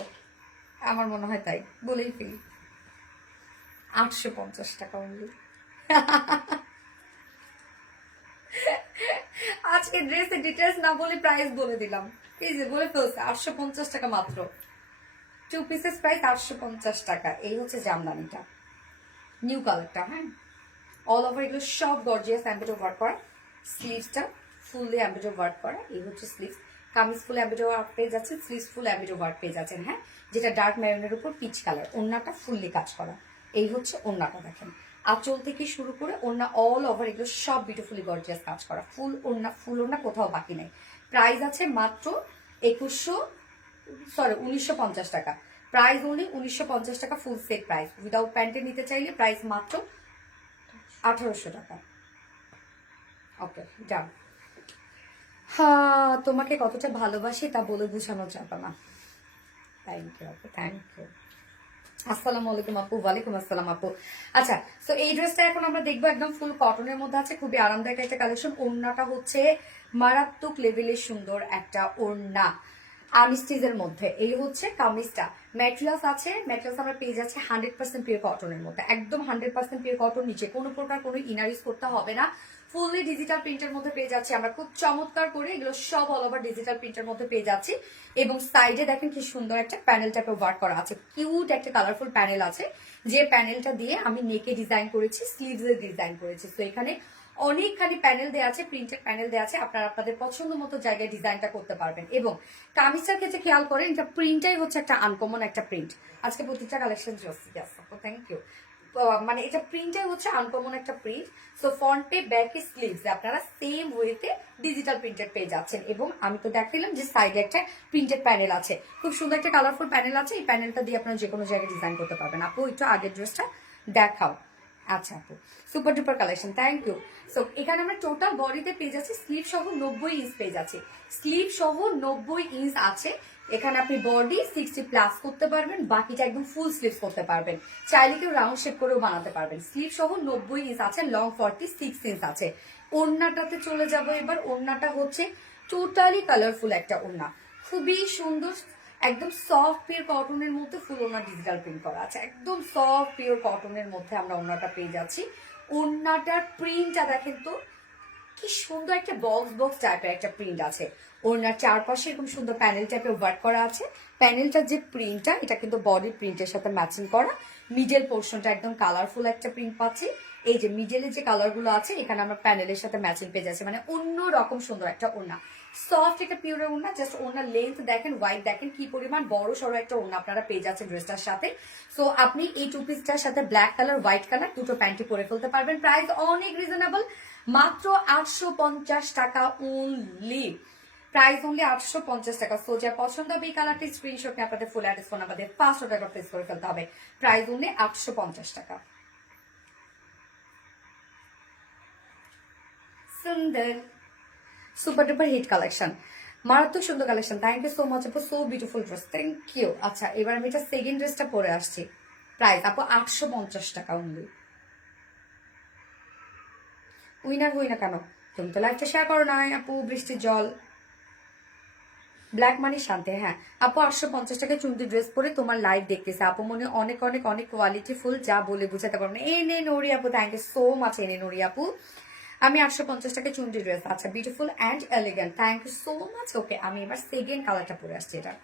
আমার মনে হয় তাই বলেই ফেলি। 850 টাকা অনলি। আজকে ড্রেসের ডিটেলস না বলে প্রাইস বলে দিলাম, এই যে বলে ফেলছে 850 টাকা মাত্র। 2 পিসেস প্রাইস 850 টাকা। এই হচ্ছে জামদানিটা, নিউ কালারটা। হ্যাঁ অল ওভার এগুলো সব গর্জিয়াস এমব্রয়ডারি ওয়ার্ক করা। স্লিভসটা ফুললি এমব্রয়ডারি ওয়ার্ক করা, এই হচ্ছে স্লিভস। কামিজ ফুল এমব্রয়ডারি ওয়ার্ক পেয়ে যাচ্ছেন, স্লিভস ফুল এমব্রয়ডারি ওয়ার্ক পেয়ে যাচ্ছেন। হ্যাঁ যেটা ডার্ক মেরুনের উপর পিচ কালার, ওড়নাটা ফুললি কাজ করা। এই হচ্ছে ওড়নাটা, দেখেন আঁচল থেকে শুরু করে ওড়না অল ওভার এগুলো সব বিউটিফুলি গর্জিয়াস কাজ করা। ফুল ওড়না, ফুল ওড়না কোথাও বাকি নেই। প্রাইস আছে মাত্র 1950 টাকা। প্রাইস অনলি 1950 টাকা, ফুল সেট প্রাইস। উইদাউট প্যান্টে নিতে চাইলে প্রাইস মাত্র 1800 টাকা। ওকে ডান। হ্যাঁ তোমাকে কতটা ভালোবাসি তা বলে বোঝানো যাবে না। থ্যাংক ইউ আপু, থ্যাংক ইউ। আসসালামু আলাইকুম আপু। ওয়ালাইকুম আসসালাম আপু। আচ্ছা তো এই ড্রেসটা এখন আমরা দেখবো, একদম ফুল কটনের মধ্যে আছে, খুবই আরামদায়ক একটা কালেকশন। ওড়নাটা হচ্ছে মারাত্মক লেভেলের সুন্দর একটা ওড়না, আনস্টিজের মধ্যে। এই হচ্ছে কামিজটা। ম্যাটেরিয়ালস আছে, ম্যাটেরিয়ালস আমরা পেয়ে যাচ্ছে 100% পিওর কটনের মধ্যে, একদম 100% পিওর কটন। নিচে কোনো প্রকার কোনো ইনার ইউজ করতে হবে না, ফুললি ডিজিটাল প্রিন্টের মধ্যে পেয়ে যাচ্ছি আমরা, খুব চমৎকার করে এগুলো সব অল ওভার ডিজিটাল প্রিন্টের মধ্যে পেয়ে যাচ্ছি। এবং সাইডে দেখেন কি সুন্দর একটা প্যানেল টাইপের ওয়ার্ক করা আছে, কিউট একটা কালারফুল প্যানেল আছে, যে প্যানেলটা দিয়ে আমি নেকে ডিজাইন করেছি, স্লিভসে ডিজাইন করেছি। তো এখানে অনেকখানি প্যানেল দেওয়া আছে, প্রিন্টেড প্যানেল দেওয়া আছে, আপনারা আপনাদের পছন্দ মতো জায়গায় ডিজাইনটা করতে পারবেন। এবং কামিজটার ক্ষেত্রে খেয়াল করেন, এটা প্রিন্টটাই হচ্ছে একটা আনকমন একটা প্রিন্ট। আজকে প্রতিটা কালেকশন জোসি আছে, থ্যাংক ইউ। মানে এটা প্রিন্টটাই হচ্ছে আনকমন একটা প্রিন্ট। সো ফ্রন্টে ব্যাকে স্লিভস আপনারা সেম ওয়েতে ডিজিটাল প্রিন্টেড পেয়ে যাচ্ছেন। এবং আমি তো দেখাইলাম যে সাইডে একটা প্রিন্টেড প্যানেল আছে, খুব সুন্দর একটা কালারফুল প্যানেল আছে। এই প্যানেলটা দিয়ে আপনারা যে কোনো জায়গায় ডিজাইন করতে পারবেন। আপু একটু আগের ড্রেসটা দেখাও। আচ্ছা আপু, super duper collection, thank you. So এখানে আমরা টোটাল বডিতে পেয়ে যাচ্ছি স্লিভ সহ 90 ইঞ্চ পেয়ে যাচ্ছি। স্লিভ সহ 90 ইঞ্চ আছে। এখানে আপনি বডি 60 প্লাস করতে পারবেন, বাকিটা একদম ফুল স্লিভ করতে পারবেন, চাইলে কেউ রাউন্ড শেপ করেও বানাতে পারবেন। স্লিভ সহ 90 ইঞ্চ আছে, লং 46 ইঞ্চ আছে। ওড়নাটাতে চলে যাব এবার। ওড়নাটা হচ্ছে টোটালি কালারফুল একটা ওড়না, খুবই সুন্দর, একদম সফট পিওর কটনের মধ্যে ফুল ওড়না ডিজিটাল প্রিন্ট করা আছে। একদম সফট পিওর কটনের মধ্যে আমরা ওড়নাটা পেয়ে যাচ্ছি। ওড়নাটার প্রিন্টটা দেখেন তো কি সুন্দর, একটা বক্স বক্স টাইপের একটা প্রিন্ট আছে। ওড়নার চারপাশে এরকম সুন্দর প্যানেল টাইপের ওয়ার্ক করা আছে। প্যানেলটার যে প্রিন্টটা, এটা কিন্তু বডি প্রিন্টের সাথে ম্যাচিং করা। মিডল পোর্শনটা একদম কালারফুল একটা প্রিন্ট পাচ্ছি। এই যে মিডলের যে কালারগুলো আছে, এখানে আমরা প্যানেলের সাথে ম্যাচিং পেয়ে যাচ্ছে, মানে অন্য রকম সুন্দর একটা ওড়না, সফট একটা পিওর ওড়না। জাস্ট ওড়নার লেন্থ দেখেন, ওয়াইড দেখেন, কি পরিমাণ বড় সড়ো একটা ওড়না আপনারা পেয়ে যাচ্ছেন ড্রেসটার সাথে। সো আপনি এই টু পিসটার সাথে ব্ল্যাক কালার, হোয়াইট কালার দুটো প্যান্টই পরে ফেলতে পারবেন। প্রাইস অনেক রিজনেবল, মাত্র 850 টাকা অনলি। প্রাইস অনলি 850 টাকা। সো যা পছন্দ হবে এই কালারটি স্ক্রিনশট নিয়ে আপনাদের ফুল অ্যাড্রেস ফোন আমাদের 500 টাকা প্লেস করে ফেলতে হবে। প্রাইস অনলি 850 টাকা। সুন্দর সুপার ডুপার হিট কালেকশন, মারাত্মক সুন্দর collection. Thank you so much আপু, so beautiful dress, thank you. আচ্ছা এবার আমি এটা সেকেন্ড ড্রেসটা পরে আসছি। প্রাইস আপু 850 টাকা অনলি। উইনার হই না কেন? তুমি তো লাইভটা শেয়ার করো না আপু, বৃষ্টির জল। ব্ল্যাক মানি শান্তি, হ্যাঁ আপু 850 টাকা চুন্দি ড্রেস পরে তোমার লাইভ দেখতেছে। আপু মনে অনেক অনেক অনেক কোয়ালিটি ফুল, যা বলে বুঝাতে পারবো না। এনে নরি আপু, থ্যাংক ইউ সো মাচ এনে নরি আপু। আমি 850 টাকা চুন্ডি ড্রেস, আচ্ছা beautiful and elegant, thank you so much. Okay আমি এবার সেকেন্ড কালারটা পরে আসছি। এটা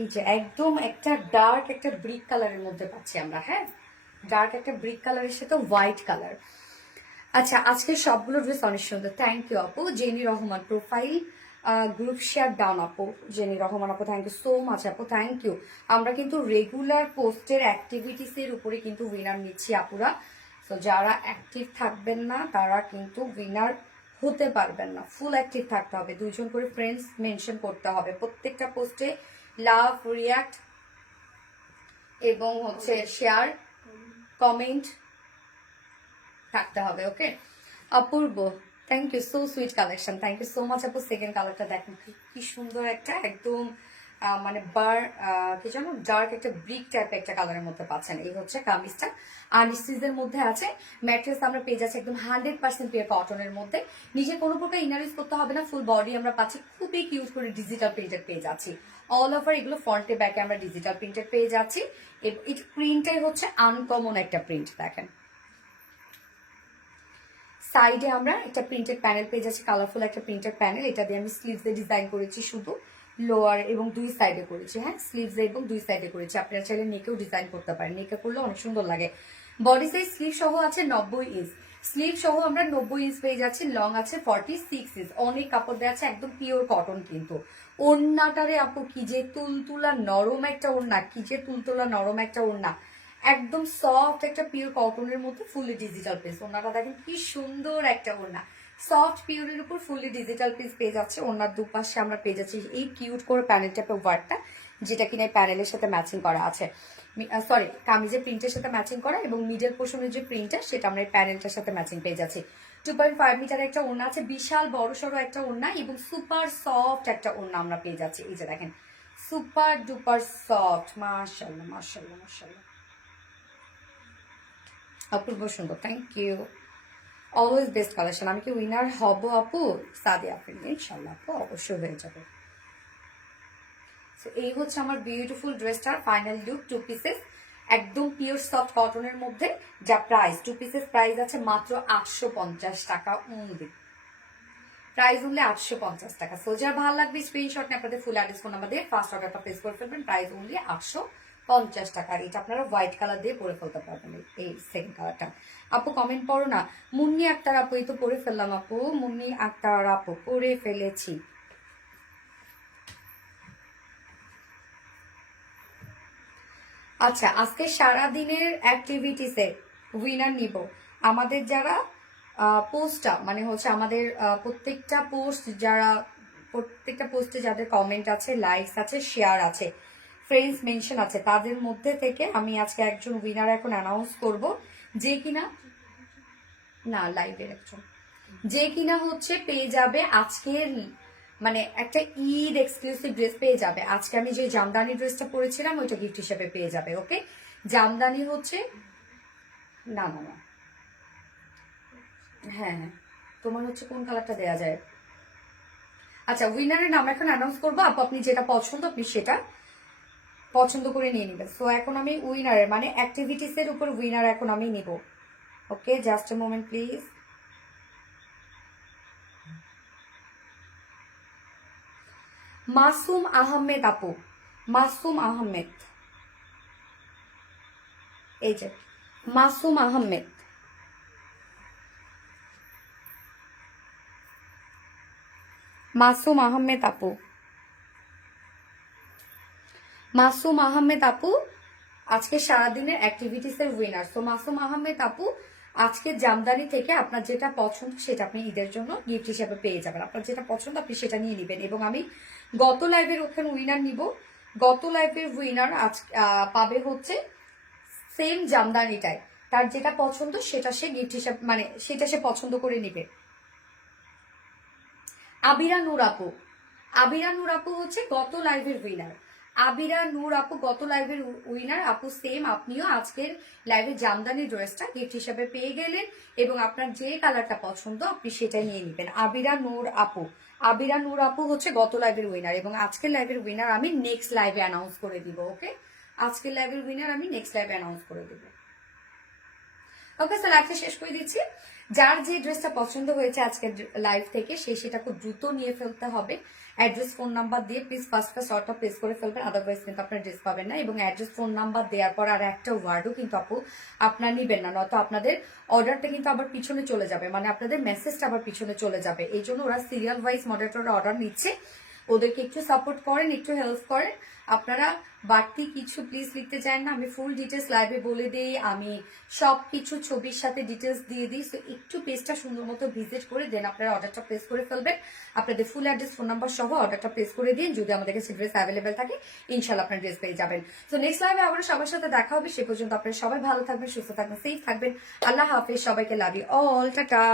এই যে একদম একটা ডার্ক একটা ব্রিক কালারের মধ্যে পাচ্ছি আমরা, হ্যাঁ ডার্ক একটা ব্রিক কালারের সাথে হোয়াইট কালার। আচ্ছা আজকে সবগুলো ড্রেস অনেক সুন্দর, থ্যাংক ইউ আপু। Jenny Rahman profile group share done আপু, জেনি রহমান আপু, থ্যাংক ইউ সো মাচ আপু, থ্যাংক ইউ। আমরা কিন্তু রেগুলার পোস্টের অ্যাক্টিভিটিসের উপরে কিন্তু উইনার নিচ্ছি আপুরা। তো যারা অ্যাক্টিভ থাকবেন না তারা কিন্তু উইনার হতে পারবেন না, ফুল অ্যাক্টিভ থাকতে হবে। 2 জন করে ফ্রেন্ডস মেনশন করতে হবে প্রত্যেকটা পোস্টে, লাভ, রিয়াক্ট এবং হচ্ছে শেয়ার, কমেন্ট থাকতে হবে। Okay Apurbo, thank you, so sweet collection, thank you so much আপু। সেকেন্ড কালারটা দেখেন কি সুন্দর একটা একদম মানে কি জানো ডার্ক একটা ব্রিক টাইপের একটা কালারের মধ্যে পাচ্ছেন। এই হচ্ছে কামিজটা, আর স্টিচের মধ্যে আছে। ম্যাট্রেস আমরা পেয়ে যাচ্ছি একদম 100% পিওর কটনের মধ্যে। নিজে কোনো প্রকার ইনার ইউজ করতে হবে না, ফুল বডি আমরা পাচ্ছি খুবই কিউট করে ডিজিটাল প্রিন্টেড পেয়ে যাচ্ছি। অল ওভার এগুলো ফ্রন্টে ব্যাকে আমরা ডিজিটাল প্রিন্টেড পেয়ে যাচ্ছি। এই প্রিন্টটাই হচ্ছে আনকমন একটা প্রিন্ট। দেখেন সাইডে আমরা একটা প্রিন্টেড প্যানেল পেয়ে যাচ্ছি, কালারফুল একটা প্রিন্টেড প্যানেল। এটা দিয়ে আমি স্লিভসে ডিজাইন করেছি, শুধু লোয়ার এবং 2 সাইডে করেছি, হ্যাঁ স্লিভসে এবং 2 সাইডে করেছি। আপনারা চাইলে নেকেও ডিজাইন করতে পারেন, নেকে করলে অনেক সুন্দর লাগে। বডি সাইজ স্লিভ সহ আছে 90 ইঞ্চ, স্লিভ সহ আমরা 90 ইঞ্চ পেয়ে যাচ্ছি। লং আছে 46 ইঞ্চ, অনেক কাপড় দেওয়া আছে, একদম পিওর কটন। কিন্তু ওড়নাটারে আপু কি যে তুলতুলা নরম একটা ওড়না, কি যে তুলতুলা নরম একটা ওড়না, একদম সফট একটা পিওর কটনের মধ্যে ফুলি ডিজিটাল পিস। ওনাটা দেখেন কি সুন্দর একটা ওড়না, সফট পিওরের উপর ফুলি ডিজিটাল পিস পেয়ে যাচ্ছে। ওনার দুপাশে আমরা পেয়ে যাচ্ছি এই কিউট করে প্যানেল টাইপের ওয়ার্কটা, যেটা কিনা এই প্যানেলের সাথে ম্যাচিং করা আছে। সরি কামিজের প্রিন্টের সাথে ম্যাচিং করা, এবং মিডল পোর্শনের যে প্রিন্টটা সেটা আমরা এই প্যানেলটার সাথে ম্যাচিং পেয়ে যাচ্ছি। 2.5 মিটার একটা ওড়না আছে, বিশাল বড় সড়ো একটা ওড়না এবং সুপার সফট একটা ওড়না আমরা পেয়ে যাচ্ছি। এই যে দেখেন সুপার ডুপার সফট, মাশাআল্লাহ মাশাআল্লাহ মাশাআল্লাহ, অপূর্ব সুন্দর, thank you. Always best collection. আমি কি উইনার হব আপু? সাদিয়া আফরিন, ইনশাল্লাহ আপু অবশ্যই হয়ে যাবে। এই হচ্ছে আমার বিউটিফুল ড্রেসটার ফাইনাল লুক, 2 পিসেস, একদম পিওর সফট কটনের মধ্যে। যা প্রাইস, 2 পিসেস প্রাইস আছে মাত্র 850 টাকা অনলি, প্রাইস অনলি 850 টাকা। সো যার ভালো লাগবে স্ক্রিনশট নিয়ে আপনাদের ফুল অ্যাড্রেস ফোন নাম্বার দিয়ে ফার্স্ট অর্ডারটা প্লেস করে ফেলবেন, প্রাইস অনলি 850 টাকা। আর এটা আপনারা হোয়াইট কালার দিয়ে পরে ফেলতে পারবেন, এই সেকেন্ড কালারটা। আপু কমেন্ট পড়ো না। মুন্নি আক্তার আপু, এই তো পরে ফেললাম আপু, মুন্নি আক্তার আপু পরে ফেলেছি। আচ্ছা, আজকে সারা দিনের অ্যাক্টিভিটিসে উইনার নিব। আমাদের যারা পোস্টটা মানে হচ্ছে আমাদের প্রত্যেকটা পোস্টে যাদের কমেন্ট আছে, লাইকস আছে, শেয়ার আছে, ফ্রেন্ডস মেনশন আছে, তাদের মধ্যে থেকে আমি আজকে একজন উইনার এখন অ্যানাউন্স করব, যে কিনা না লাইভের একজন, যে কিনা হচ্ছে পেয়ে যাবে আজকের মানে একটা ঈদ এক্সক্লুসিভ ড্রেস পেয়ে যাবে। আজকে আমি যে জামদানি ড্রেসটা পরেছিলাম ওইটা গিফট হিসেবে পেয়ে যাবে। ওকে, জামদানি হচ্ছে না না না, হ্যাঁ হ্যাঁ, তোমার হচ্ছে কোন কালারটা দেয়া যায়? আচ্ছা, উইনারের নাম এখন অ্যানাউন্স করবো আপু, আপনি যেটা পছন্দ আপনি সেটা পছন্দ করে নিয়ে নেবেন। সো এখন আমি উইনারের মানে অ্যাক্টিভিটিস এর উপর উইনার এখন আমি নিব। Okay, just a moment please. Masum Ahmed আপু, মাসুম আহমেদ, এই যে মাসুম আহমেদ, মাসুম আহমেদ আপু, মাসুম আহমেদ আপু আজকে সারাদিনের অ্যাক্টিভিটিস এর উইনার। তো মাসুম আহমেদ আপু আজকে জামদানি থেকে আপনার যেটা পছন্দ সেটা আপনি ঈদের জন্য গিফট হিসেবে পেয়ে যাবেন। আপনার যেটা পছন্দ আপনি সেটা নিয়ে নেবেন। এবং আমি গত লাইভের ওখানে উইনার নিব, গত লাইভের উইনার আজ পাবে হচ্ছে সেম জামদানিটাই, তার যেটা পছন্দ সেটা সে গিফট হিসাবে মানে সেটা সে পছন্দ করে নিবে। আবিরা নূর আপু, আবিরা নূর আপু হচ্ছে গত লাইভের উইনার। আবিরা নূর আপু গত লাইভের উইনার আপু, সেম আপনিও আজকের লাইভে জামদানি ড্রেসটা গিফট হিসেবে পেয়ে গেলেন এবং আপনার যে কালারটা পছন্দ আপনি সেটাই নিয়ে নেবেন। আবিরা নূর আপু, আবিরা নূর আপু হচ্ছে গত লাইভের উইনার এবং আজকের লাইভের উইনার আমি নেক্সট লাইভে অ্যানাউন্স করে দিব। ওকে, আজকের লাইভের উইনার আমি নেক্সট লাইভে অ্যানাউন্স করে দিব। ওকে, স্যার লাইভটা শেষ করে দিচ্ছি। যার যে ড্রেসটা পছন্দ হয়েছে আজকের লাইভ থেকে সে সেটা খুব দ্রুত নিয়ে ফেলতে হবে। অ্যাড্রেস ফোন নাম্বার দিয়ে প্লিজ ফার্স্ট অর্ডার প্লেস করে ফেলবেন, আদারওয়াইজ কিন্তু আপনার ড্রেস পাবেন না। এবং অ্যাড্রেস ফোন নাম্বার দেওয়ার পর আর একটা ওয়ার্ডও কিন্তু আপু আপনার নিবেন না, নয়তো আপনাদের অর্ডারটা কিন্তু আবার পিছনে চলে যাবে, মানে আপনাদের মেসেজটা আবার পিছনে চলে যাবে। এই জন্য ওরা সিরিয়াল ওয়াইজ মডারেটররা অর্ডার নিচ্ছে, ওদেরকে একটু সাপোর্ট করেন, একটু হেল্প করেন। আপনারা বাড়তি কিছু প্লিজ লিখতে চান না, আমি ফুল ডিটেলস লাইভে বলে দিই, আমি সব কিছু ছবির সাথে ডিটেলস দিয়ে দিই। সো একটু পেজটা সুন্দর মতো ভিজিট করে দেন আপনারা অর্ডারটা প্লেস করে ফেলবেন। আপনাদের ফুল অ্যাড্রেস ফোন নাম্বার সহ অর্ডারটা প্লেস করে দিন, যদি আমাদের কাছে ড্রেস অ্যাভেলেবেল থাকে ইনশাল্লাহ আপনার ড্রেস পেয়ে যাবেন। তো নেক্সট লাইভে আবার সবার সাথে দেখা হবে, সে পর্যন্ত আপনারা সবাই ভালো থাকবেন, সুস্থ থাকবেন, সেফ থাকবেন। আল্লাহ হাফেজ, সবাইকে লাভ ইউ অল, টাটা।